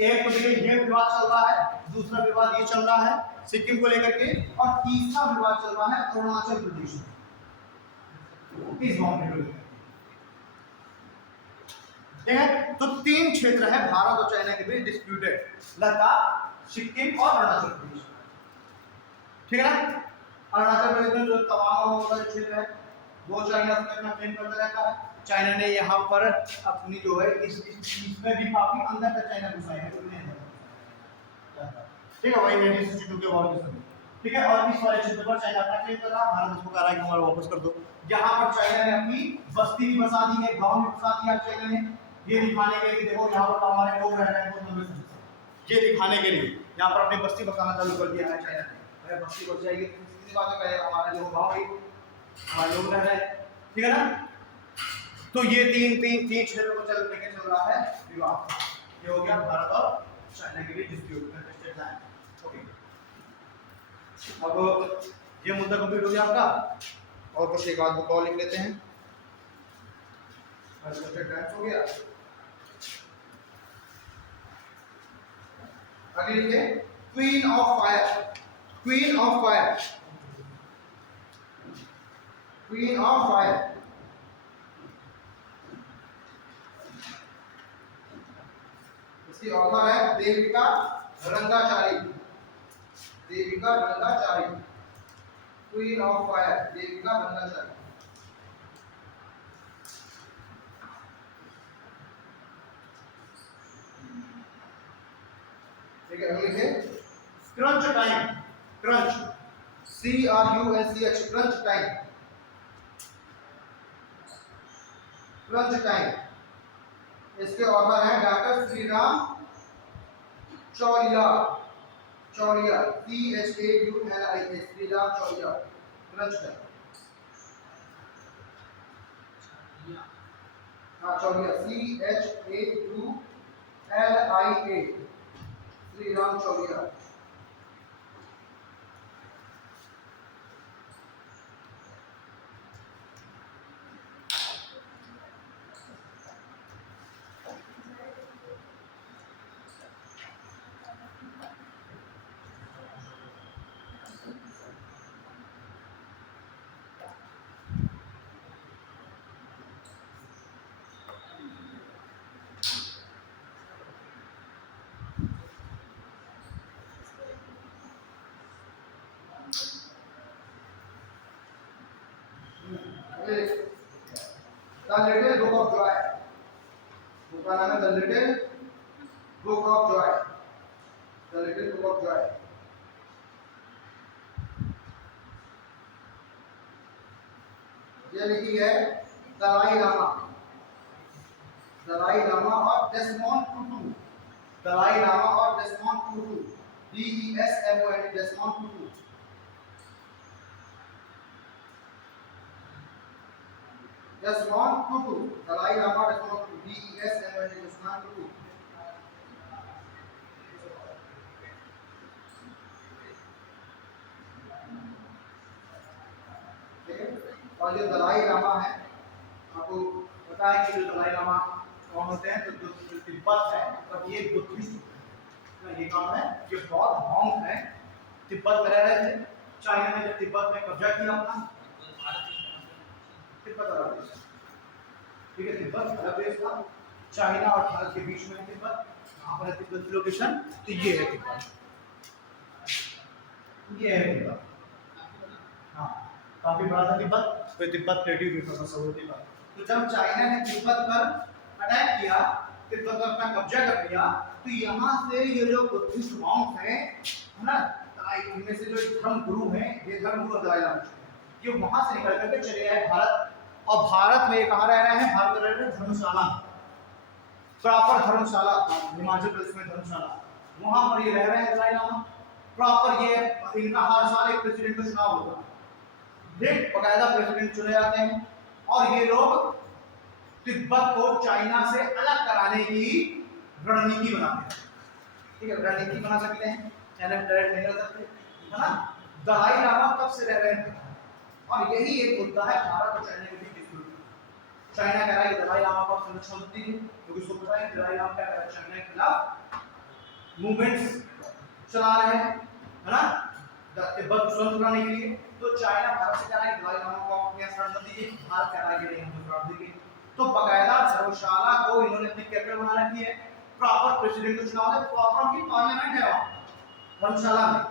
एक तो देखिए ये विवाद चल रहा है, दूसरा विवाद ये चल रहा है सिक्किम को लेकर के, और तीसरा विवाद चल रहा है अरुणाचल प्रदेश इस बाउंड्री को। ठीक है, तो 3 क्षेत्र है भारत और चाइना के बीच डिस्प्यूटेड, लद्दाख, सिक्किम और अरुणाचल प्रदेश। ठीक है ना। अरुणाचल प्रदेश में जो तवांग वाला क्षेत्र है वो चाइना उसमें अपना क्लेम करता रहता है। चाइना ने यहाँ पर अपनी जो है इसमें भी काफी अंदर तक चाइना घुसा है। ठीक है, वही 1962 के वॉर के समय। ठीक है, और इस वाले क्षेत्र पर चाइना अपना क्लेम कर रहा है, भारत उसको कह रहा है कि हमारा वापस कर दो। यहाँ पर चाइना ने अपनी बस्ती भी बसा दी है, गांव भी बसा दिया चाइना ने, ये दिखाने के लिए देखो यहाँ पर हमारे लोग रह रहे हैं बहुत लंबे समय से। ये दिखाने के लिए यहाँ पर अपनी बस्ती बसाना चालू कर दिया है चाइना ने। अगर बस्ती बच जाएगी तो किसी बात में कहेगा हमारे जो गांव है हमारे लोग रह रहे हैं। ठीक है ना। तो ये तीन क्षेत्रों को चल लेके चल रहा है विवाद। ये हो गया भारत और चाइना के बीच डिस्प्यूट कंटेस्टेड लैंड। ओके, अब ये मुद्दा कंप्लीट हो गया आपका, और कुछ एक आध बुक और लिख लेते हैं। हो गया। आगे लिखिए queen of fire. Queen of fire, queen of fire. इसकी ऑथर है Devika Rangachari. Devika Rangachari, queen of fire, Devika Rangachari. ठीक है, अगले लिखे crunch time. Crunch, CRUNCH, crunch time. Crunch time, इसके ऑथर हैं doctor Shriram Chaulia. Chaulia, CHAULIA, Shriram Chaulia. Crunch time, हाँ Chaulia, CHAULIA, Shriram Chaulia. The Little Book of Joy, book का नाम है the little book of joy. The little book of Joy. ये लिखी है दलाई लामा, दलाई लामा और डेस्मोंड टुटू, दलाई लामा और डेस्मोंड टुटू, DESMOND, डेस्मोंड टुटू। डेस्मोंड टुटू, दलाई लामा डेस्मोंड टुटू, DESMOND, डेस्मोंड टुटू। और जो दलाई लामा है, आपको पता है कि जो दलाई लामा कौन होते हैं, तो जो तिब्बत है, और ये बुद्धिस्ट, ये कौन है, ये बौद्ध मॉन्क है, तिब्बत में रह रहे थे। चाइना ने जब तिब्बत में कब्जा किया अपना, तिब्बत अलग देश, ठीक है, तिब्बत अलग देश था, चाइना और भारत के बीच में है तिब्बत, यहाँ पर है तिब्बत की लोकेशन, तो ये है तिब्बत, ये है तिब्बत, हाँ, काफी बड़ा था तिब्बत, तो तिब्बत प्लेटिव भी था सब तिब्बत। तो जब चाइना ने तिब्बत पर अटैक किया, तिब्बत पर अपना कब्जा कर लिया, तो यहाँ से ये जो बुद्धिस्ट मॉन्क है ना, इनमें से जो धर्म गुरु हैं, ये धर्म गुरु दलाई लामा, ये वहां से निकल करके चले आए भारत, और भारत में कहाँ रह रहे हैं, भारत में रह रहे हैं धर्मशाला, प्रॉपर धर्मशाला, हिमाचल प्रदेश में धर्मशाला, वहां पर ये रह रहे हैं दलाई लामा प्रॉपर। ये इनका हर साल एक प्रेसिडेंट का चुनाव होता है, देख बकायदा प्रेसिडेंट चुने जाते हैं, और ये लोग तिब्बत को चाइना से अलग कराने की रणनीति बनाते हैं, ठीक है, रणनीति बना सकते हैं, चाइना डायरेक्ट नहीं कर सकते, है ना। दलाई लामा कब से रह रहे हैं, और यही एक मुद्दा है भारत और चाइना के बीच डिस्प्यूट का। चाइना कह रहा है कि दलाई लामा को संरक्षण दीजिए, क्योंकि उसको पता है कि दलाई लामा क्या कर रहा है, चाइना के खिलाफ मूवमेंट्स चला रहे हैं, है ना, तिब्बत को स्वतंत्र बनाने के लिए। तो चाइना भारत से कह रहा है कि दलाई लामा को अपने शरण मत दीजिए, भारत कह रहा है कि नहीं, हम शरण देंगे। तो बकायदा धर्मशाला को इन्होंने अपनी कैपिटल बना रखी है, प्रॉपर प्रेसिडेंट का चुनाव है, प्रॉपर उनकी पार्लियामेंट है वहां धर्मशाला में,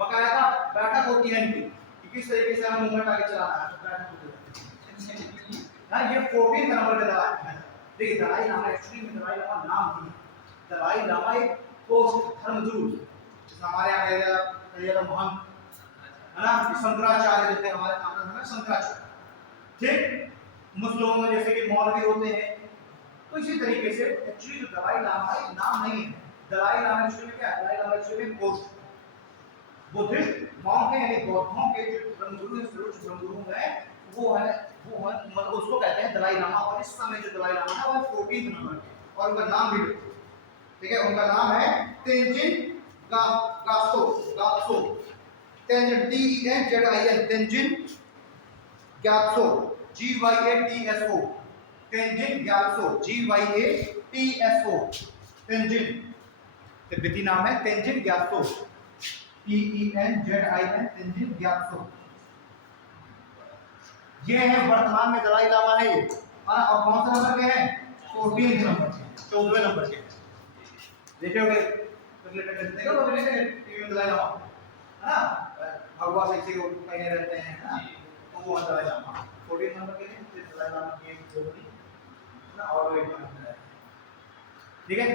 बकायदा बैठक होती है इनकी कि किस तरीके से हमें मूवमेंट आगे चलाना है, तो बैठक होती है ना। ये 14 नंबर पे दलाई है, देखिए दलाई लामा एक्चुअली में दलाई लामा नाम नहीं, दलाई लामा एक पोस्ट धर्मगुरु, हमारे यहाँ कहिएगा महंत, है ना, शंकराचार्य जैसे हमारे नाम है शंकराचार्य, ठीक, मुस्लिमों में जैसे कि मौलवी होते हैं, तो इसी तरीके से एक्चुअली जो दलाई लामा है नाम नहीं है, दलाई लामा एक्चुअली में क्या है, दलाई लामा एक्चुअली में पोस्ट बुद्धिस्ट मॉन्क है, यानी बौद्धों के जो धर्मगुरु हैं, सर्वोच्च धर्मगुरु हैं, वो है मतलब उसको कहते हैं दलाई लामा। और इस समय जो दलाई लामा है वो 14 नंबर पे, और उनका नाम भी लिखो, ठीक है, उनका नाम है Tenzin Gyatso, Tenzin TENZIN, Tenzin Gyatso, GYATSO, Tenzin Gyatso, GYATSO, Tenzin, तिब्बती नाम है तेंजिन ग्यात्सो, TENZIN, तेंजिन ग्यात्सो। ये है वर्तमान में दलाई लामा है ये, और कौन सा नंबर के हैं, 14 नंबर के, 14वें नंबर के, देखोगे देखो टीवी में दलाई लामा, है ना, भगवा से किसी को पहने रहते हैं, है ना, तो वो दलाई लामा 14 नंबर के हैं, फिर दलाई लामा की एक जोड़ी, है ना, और एक नंबर है, ठीक है।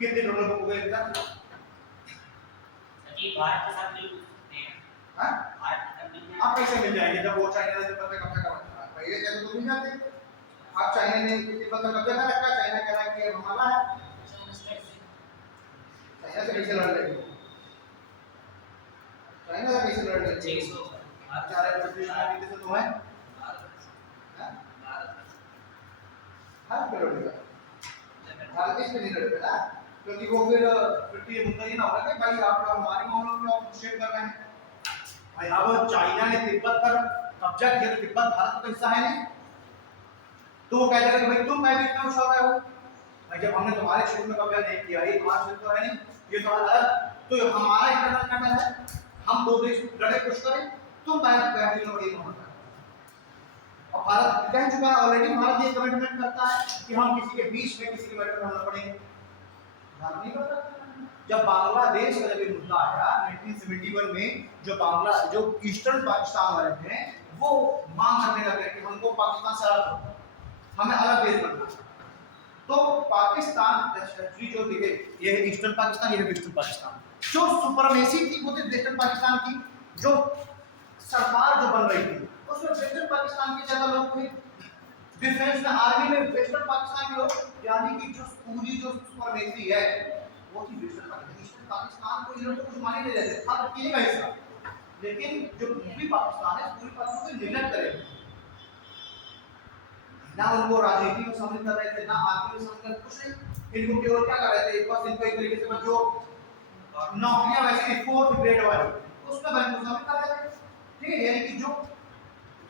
कितने टोटल बुक हुए इधर, सचिव भारत के साथ मिल सकते हैं, हां, भारत के साथ मिल आप कैसे मिल जाएंगे जब वो चाइना से पता कब्जा कर रहा है, पहले जब तो नहीं जाते, आप चाइना ने तिब्बत का कब्जा कर रखा, चाइना कह रहा है कि हमारा है, चाइना से कैसे लड़ लेंगे, चाइना से कैसे लड़ लेंगे, 600 चार प्रतिशत कितने तो है, हर लड़ेगा, भारत इसमें नहीं लड़ेगा ना, क्योंकि वो फिर ये मुद्दा ये ना होगा कि भाई आप हमारे मामलों में आप हस्तक्षेप कर रहे हैं, भाई अब चाइना ने तिब्बत पर कब्जा किया, तो तिब्बत भारत का हिस्सा है नहीं, तो वो कहते हैं कि भाई तुम मैं भी इतना उछाल रहे हो, भाई जब हमने तुम्हारे क्षेत्र में कब्जा नहीं किया, ये तुम्हारा क्षेत्र तो है नहीं, ये तो अलग, तो हमारा इंटरनल मैटर है, हम दो देश लड़े कुछ करें, तुम बैठ बैठ लो, ये होता है। और भारत कह चुका है ऑलरेडी, भारत ये कमिटमेंट करता है कि हम किसी के बीच में किसी के मैटर में पड़ेंगे, भारत नहीं करता। जब बांग्लादेश का जब ये मुद्दा आया 1971 में, जो ईस्टर्न पाकिस्तान वाले थे वो मांग करने लगे कि हमको पाकिस्तान से अलग करो, हमें अलग देश बनना है, तो पाकिस्तान एक्चुअली जो दिखे, ये है ईस्टर्न पाकिस्तान, ये है वेस्टर्न पाकिस्तान, जो सुपरमेसी थी वो थी वेस्टर्न पाकिस्तान की, जो सरकार जो बन रही थी उसमें वेस्टर्न पाकिस्तान के ज्यादा लोग थे। डिफेंस में, आर्मी में वेस्टर्न पाकिस्तान के लोग, यानी कि जो पूरी जो सुपरमेसी है वो थी वेस्टर्न पाकिस्तान। ईस्टर्न पाकिस्तान को इन्होंने कुछ मान ही नहीं रहे थे, था अकेले का हिस्सा। लेकिन जो पूर्वी पाकिस्तान है, पूरी पाकिस्तान को निगलेक्ट करे, ना उनको राजनीति में शामिल कर रहे थे, ना आर्मी में शामिल कर, कुछ नहीं। इनको केवल क्या कर रहे थे, बस इनको एक तरीके से जो नौकरियां वैसे ही 4th ग्रेड वाली उसमें बैंक शामिल कर रहे थे। ठीक है, यानी कि जो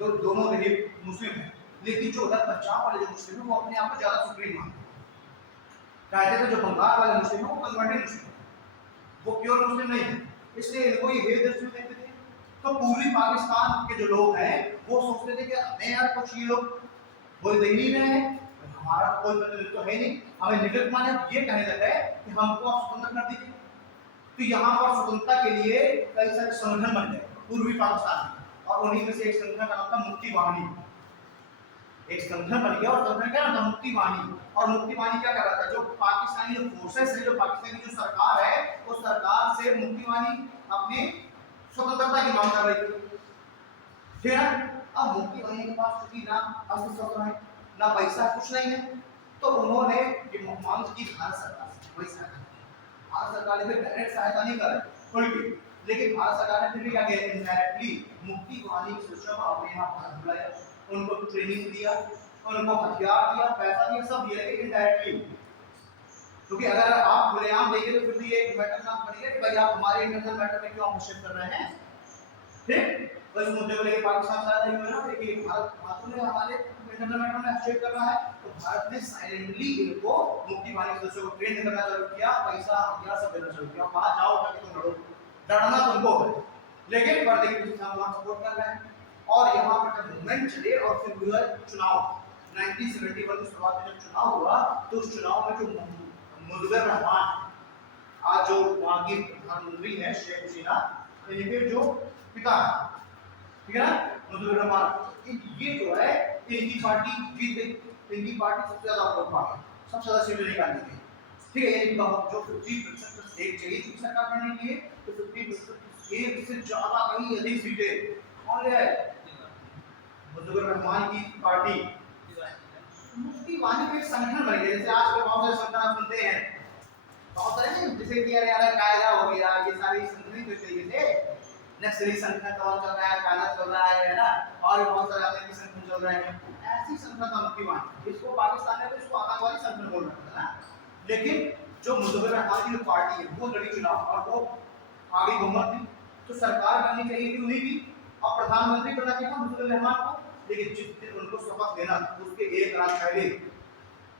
जो दोनों रहे मुस्लिम हैं, लेकिन जो उधर पंजाब वाले जो मुस्लिम हैं वो अपने आप को ज्यादा सुप्रीम मानते हैं। कहते थे जो बंगाल वाले मुस्लिम हैं वो कन्वर्टेड मुस्लिम हैं, वो प्योर मुस्लिम नहीं है, इसलिए इनको ये भेद दृष्टि में देखते थे। तो पूर्वी पाकिस्तान के जो लोग हैं वो सोचते थे कि हमें यार कुछ ये लोग बोल दे ही रहे हैं, हमारा कोई मतलब तो है नहीं, हमें निगलेक्ट माने, ये कहने लगे कि हमको आप स्वतंत्र कर दीजिए। तो यहाँ पर स्वतंत्रता के लिए कई सारे संगठन बन गए पूर्वी पाकिस्तान में, और उन्हीं में से एक संगठन का नाम था मुक्ति वाहिनी। एक संगठन बन गया और संगठन क्या नाम था, मुक्ति वाहिनी। और मुक्ति वाहिनी क्या कर रहा था, जो पाकिस्तानी जो फोर्सेस है, जो पाकिस्तानी जो सरकार है, उस सरकार से मुक्ति वाहिनी अपनी स्वतंत्रता की मांग कर रही थी। ठीक है, अब मुक्ति वाहिनी के पास चूंकि ना अस्त्र शस्त्र है, ना पैसा, कुछ नहीं है, तो उन्होंने ये मांग की भारत सरकार से। वही सरकार, भारत सरकार ने फिर डायरेक्ट सहायता नहीं कर थोड़ी भी, लेकिन भारत सरकार ने फिर भी क्या किया, इनडायरेक्टली मुक्ति वाहिनी की सूचना को अपने यहाँ भारत बुलाया, उनको ट्रेनिंग दिया, उनको हथियार दिया, पैसा दिया, सब दिया, लेकिन इनडायरेक्टली। क्योंकि अगर आप खुलेआम देंगे तो फिर भी एक मैटर ना बनेगा कि भाई आप हमारे इंटरनल मैटर में क्यों हस्तक्षेप कर रहे हैं। ठीक, तो इस मुद्दे को लेकर पाकिस्तान साथ नहीं हो रहा, लेकिन भारत हाथों में हमारे इंटरनल मैटर में हस्तक्षेप कर रहा है, तो भारत ने साइलेंटली इनको मुक्ति वाहिनी सदस्यों को ट्रेन करना चालू किया, पैसा हथियार सब देना चालू किया, वहां जाओ ताकि तुम लड़ो, डरना तुमको है, लेकिन पर्दे के पीछे हम वहां सपोर्ट कर रहे हैं। और यहाँ पर जब मूवमेंट चले और फिर हुआ चुनाव 1971 की शुरुआत में जब चुनाव हुआ, तो उस चुनाव में जो मुजफ्फर रहमान, आज जो वहाँ की प्रधानमंत्री है शेख हसीना, इनके जो पिता है, ठीक है ना, मुजफ्फर रहमान, ये जो है इनकी पार्टी जीत गई, इनकी पार्टी सबसे ज्यादा वोट पाई, सबसे ज्यादा सीटें निकाली गई। ठीक है, इनका जो 50% सीट चाहिए थी सरकार बनने के लिए, तो 50% एक से ज्यादा कहीं अधिक सीटें कौन ले आए, मुजफ्फर रहमान की पार्टी। मुफ्ती वाहिनी का एक संगठन बन गया, जैसे आज के बहुत सारे संगठन आप सुनते हैं, बहुत सारे नहीं, जैसे कि यार कायदा हो गया, ये सारे संगठन जो चाहिए थे, नक्सली संगठन कौन चल रहा है, कायदा चल रहा है ना, और बहुत सारे आतंकी संगठन चल रहे हैं, ऐसी संगठन था मुफ्ती वाहिनी। इसको पाकिस्तान ने तो इसको आतंकवादी संगठन बोल रखा था ना, लेकिन जो मुजफ्फर रहमान की जो पार्टी है वो लड़ी चुनाव और वो आगे बहुमत थी, तो सरकार बननी चाहिए थी उन्हीं की, और प्रधानमंत्री बनना चाहिए था मुजफ्फर रहमान को। लेकिन जिस दिन उनको शपथ लेना उसके एक रात पहले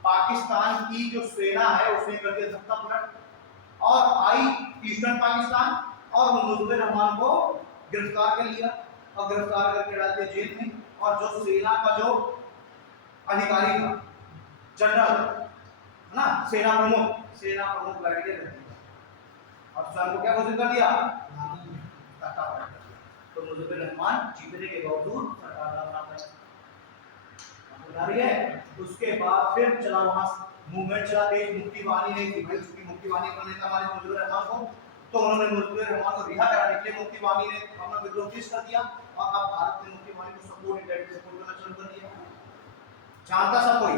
पाकिस्तान की जो सेना है उसने कर दिया धक्का पलट और आई ईस्टर्न पाकिस्तान, और मुजफ्फर रहमान को गिरफ्तार कर लिया और गिरफ्तार करके डाल दिया जेल में। और जो सेना का जो अधिकारी था, जनरल है ना, सेना प्रमुख बैठ के रख दिया और स्वयं को क्या घोषित कर दिया, धक्का पलट। तो मुजफ्फर रहमान जीतने के बावजूद सरकार का है। उसके बाद फिर चला वहां मूवमेंट चला, तेज मुक्ति वाहिनी ने कि भाई चूंकि मुक्ति वाहिनी का नेता हमारे मुजफ्फर रहमान को, तो उन्होंने मुजफ्फर रहमान को रिहा कराने के लिए मुक्ति वाहिनी ने अपना विद्रोह पेश कर दिया, और अब भारत ने मुक्ति वाहिनी को सपोर्ट करना शुरू कर दिया। जानता सब कोई,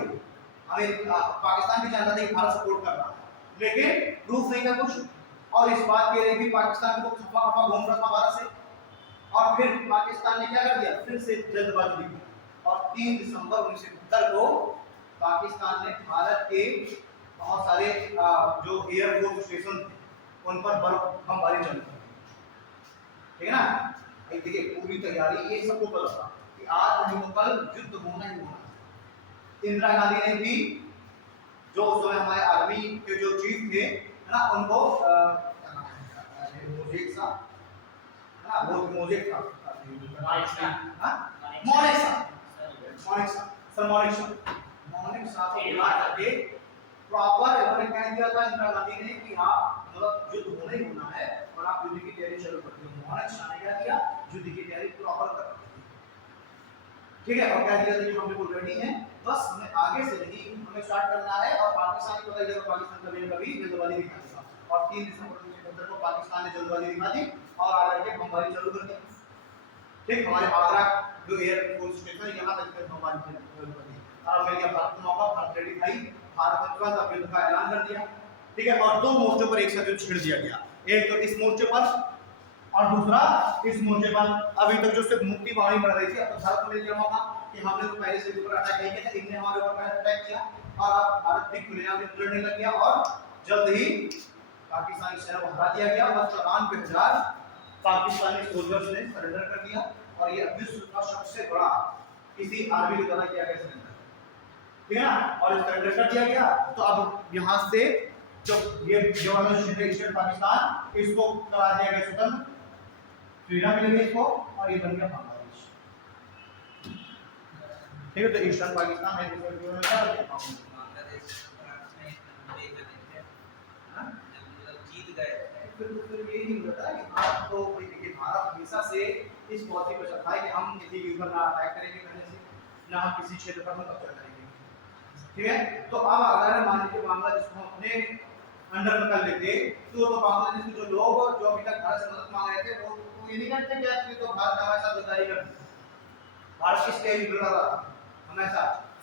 अमेरिका पाकिस्तान भी जानता था कि भारत सपोर्ट कर रहा है, लेकिन प्रूफ नहीं था कुछ, और इस बात के लिए भी पाकिस्तान को खफा खफा घूम रहा था भारत से। और फिर पाकिस्तान ने क्या कर दिया, फिर से जल्दबाजी की, और 3 दिसंबर 1970 को पाकिस्तान ने भारत के बहुत सारे जो एयरफोर्स स्टेशन थे उन पर बमबारी चलाई। ठीक है ना, देखिए पूरी तैयारी, ये सबको पता था कि आज नहीं तो कल युद्ध होना ही होना। इंदिरा गांधी ने भी, जो उस समय हमारे आर्मी के जो चीफ थे है ना, उनको प्रॉपर इन्होंने कह दिया था इंदिरा गांधी ने कि आप मतलब युद्ध होना ही होना है और आप युद्ध की तैयारी शुरू कर दो। मोहन शाह ने क्या किया, युद्ध की तैयारी प्रॉपर कर दी। ठीक है, और कह दिया था कि हम बिल्कुल रेडी हैं, बस हमें आगे से नहीं हमें स्टार्ट करना है, और पाकिस्तान को बताइए पाकिस्तान कभी कभी जल्दबाजी दिखाएगा और 3 दिसंबर 1971 को पाकिस्तान ने जल्दबाजी दिखा दी और आकर के बमबारी चालू कर दी। ठीक, हमारे आगरा जो एयर फोर्स स्टेशन है यहाँ तक बमबारी चालू कर दी और अमेरिका भारत को मौका भारत रेडी था, भारत ने तुरंत अपने युद्ध का ऐलान कर दिया। ठीक है, और 2 मोर्चों पर एक साथ युद्ध छिड़ दिया गया, एक तो इस मोर्चे पर और दूसरा इस मोर्चे पर। अभी तक जो सिर्फ मुक्ति वाणी बढ़ रही थी, अब तो भारत को मिल गया मौका कि हमने तो पहले से ऊपर अटैक नहीं किया था, इनने हमारे ऊपर पहले अटैक किया और अब भारत भी खुलेआम लड़ने लग गया और जल्द ही पाकिस्तानी सेना को हरा दिया गया और 94,000 पाकिस्तानी सोल्जर्स ने सरेंडर कर दिया और ये विश्व का सबसे बड़ा किसी आर्मी के द्वारा किया गया सरेंडर। ठीक है ना, और सरेंडर कर दिया गया तो अब यहाँ से जो ये ईस्टर्न पाकिस्तान इसको करा दिया गया स्वतंत्र, फ्रीडम मिल गई इसको और ये बन गया बांग्लादेश। ठीक है, तो ईस्टर्न पाकिस्तान है बांग्लादेश जीत गए। फिर यही नहीं होता है कि भारत तो देखिए भारत हमेशा से इस पॉलिसी पर चलता है कि हम किसी के ऊपर ना अटैक करेंगे पहले से, ना हम किसी क्षेत्र पर हम कब्जा करेंगे। ठीक है, तो अब अगर मान लीजिए बांग्लादेश को अपने अंडर में कर लेते तो बांग्लादेश के जो लोग जो अभी तक भारत से मदद मांग रहे थे वो ये नहीं करते कि एक्चुअली तो भारत हमारे साथ गद्दारी कर भारत किसके लिए लड़ रहा था हमेशा।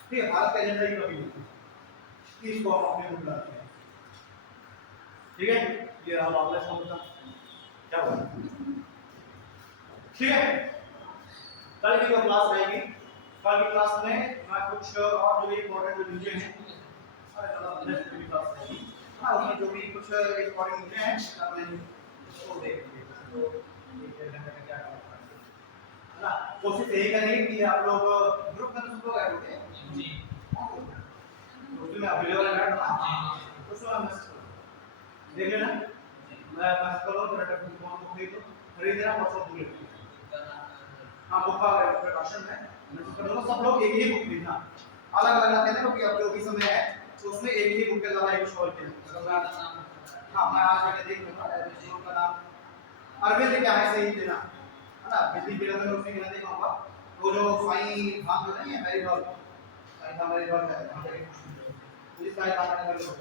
ठीक है, भारत का एजेंडा ही कभी नहीं, इसको हम अपने मुद्दा रखते हैं। ठीक है, ये रहा बांग्लादेश का मुद्दा क्या हुआ। ठीक है, कल की जो क्लास रहेगी, कल की क्लास में मैं कुछ और जो इम्पोर्टेंट जो चीजें हैं हाँ उसमें जो भी कुछ इम्पोर्टेंट चीजें हैं उसको देखेंगे तो क्या है ना। कोशिश यही करेंगे कि आप लोग ग्रुप में तो सब लोग ऐड होंगे जी उसमें अवेलेबल है ना, उसमें मैसेज करो देख लेना, मैं मैसेज करो तो फोन को खरीद लेना व्हाट्सएप ग्रुप। हाँ बुक का प्रकाशन है मैसेज कर दो, सब लोग एक ही बुक खरीदना, अलग अलग ना कहते हैं कि अब जो भी समय है तो उसमें एक ही बुक के द्वारा एक सॉल्व किया। हाँ मैं आज जाके देख लूंगा एप्लीकेशन का नाम अरविंद क्या है सही देना है ना, बिजली बिल में उसी के देख पाऊंगा वो जो फाइन भाग जो नहीं है मेरी हॉल है वहां जाके पूछ लीजिए इस साइड आप कर लो।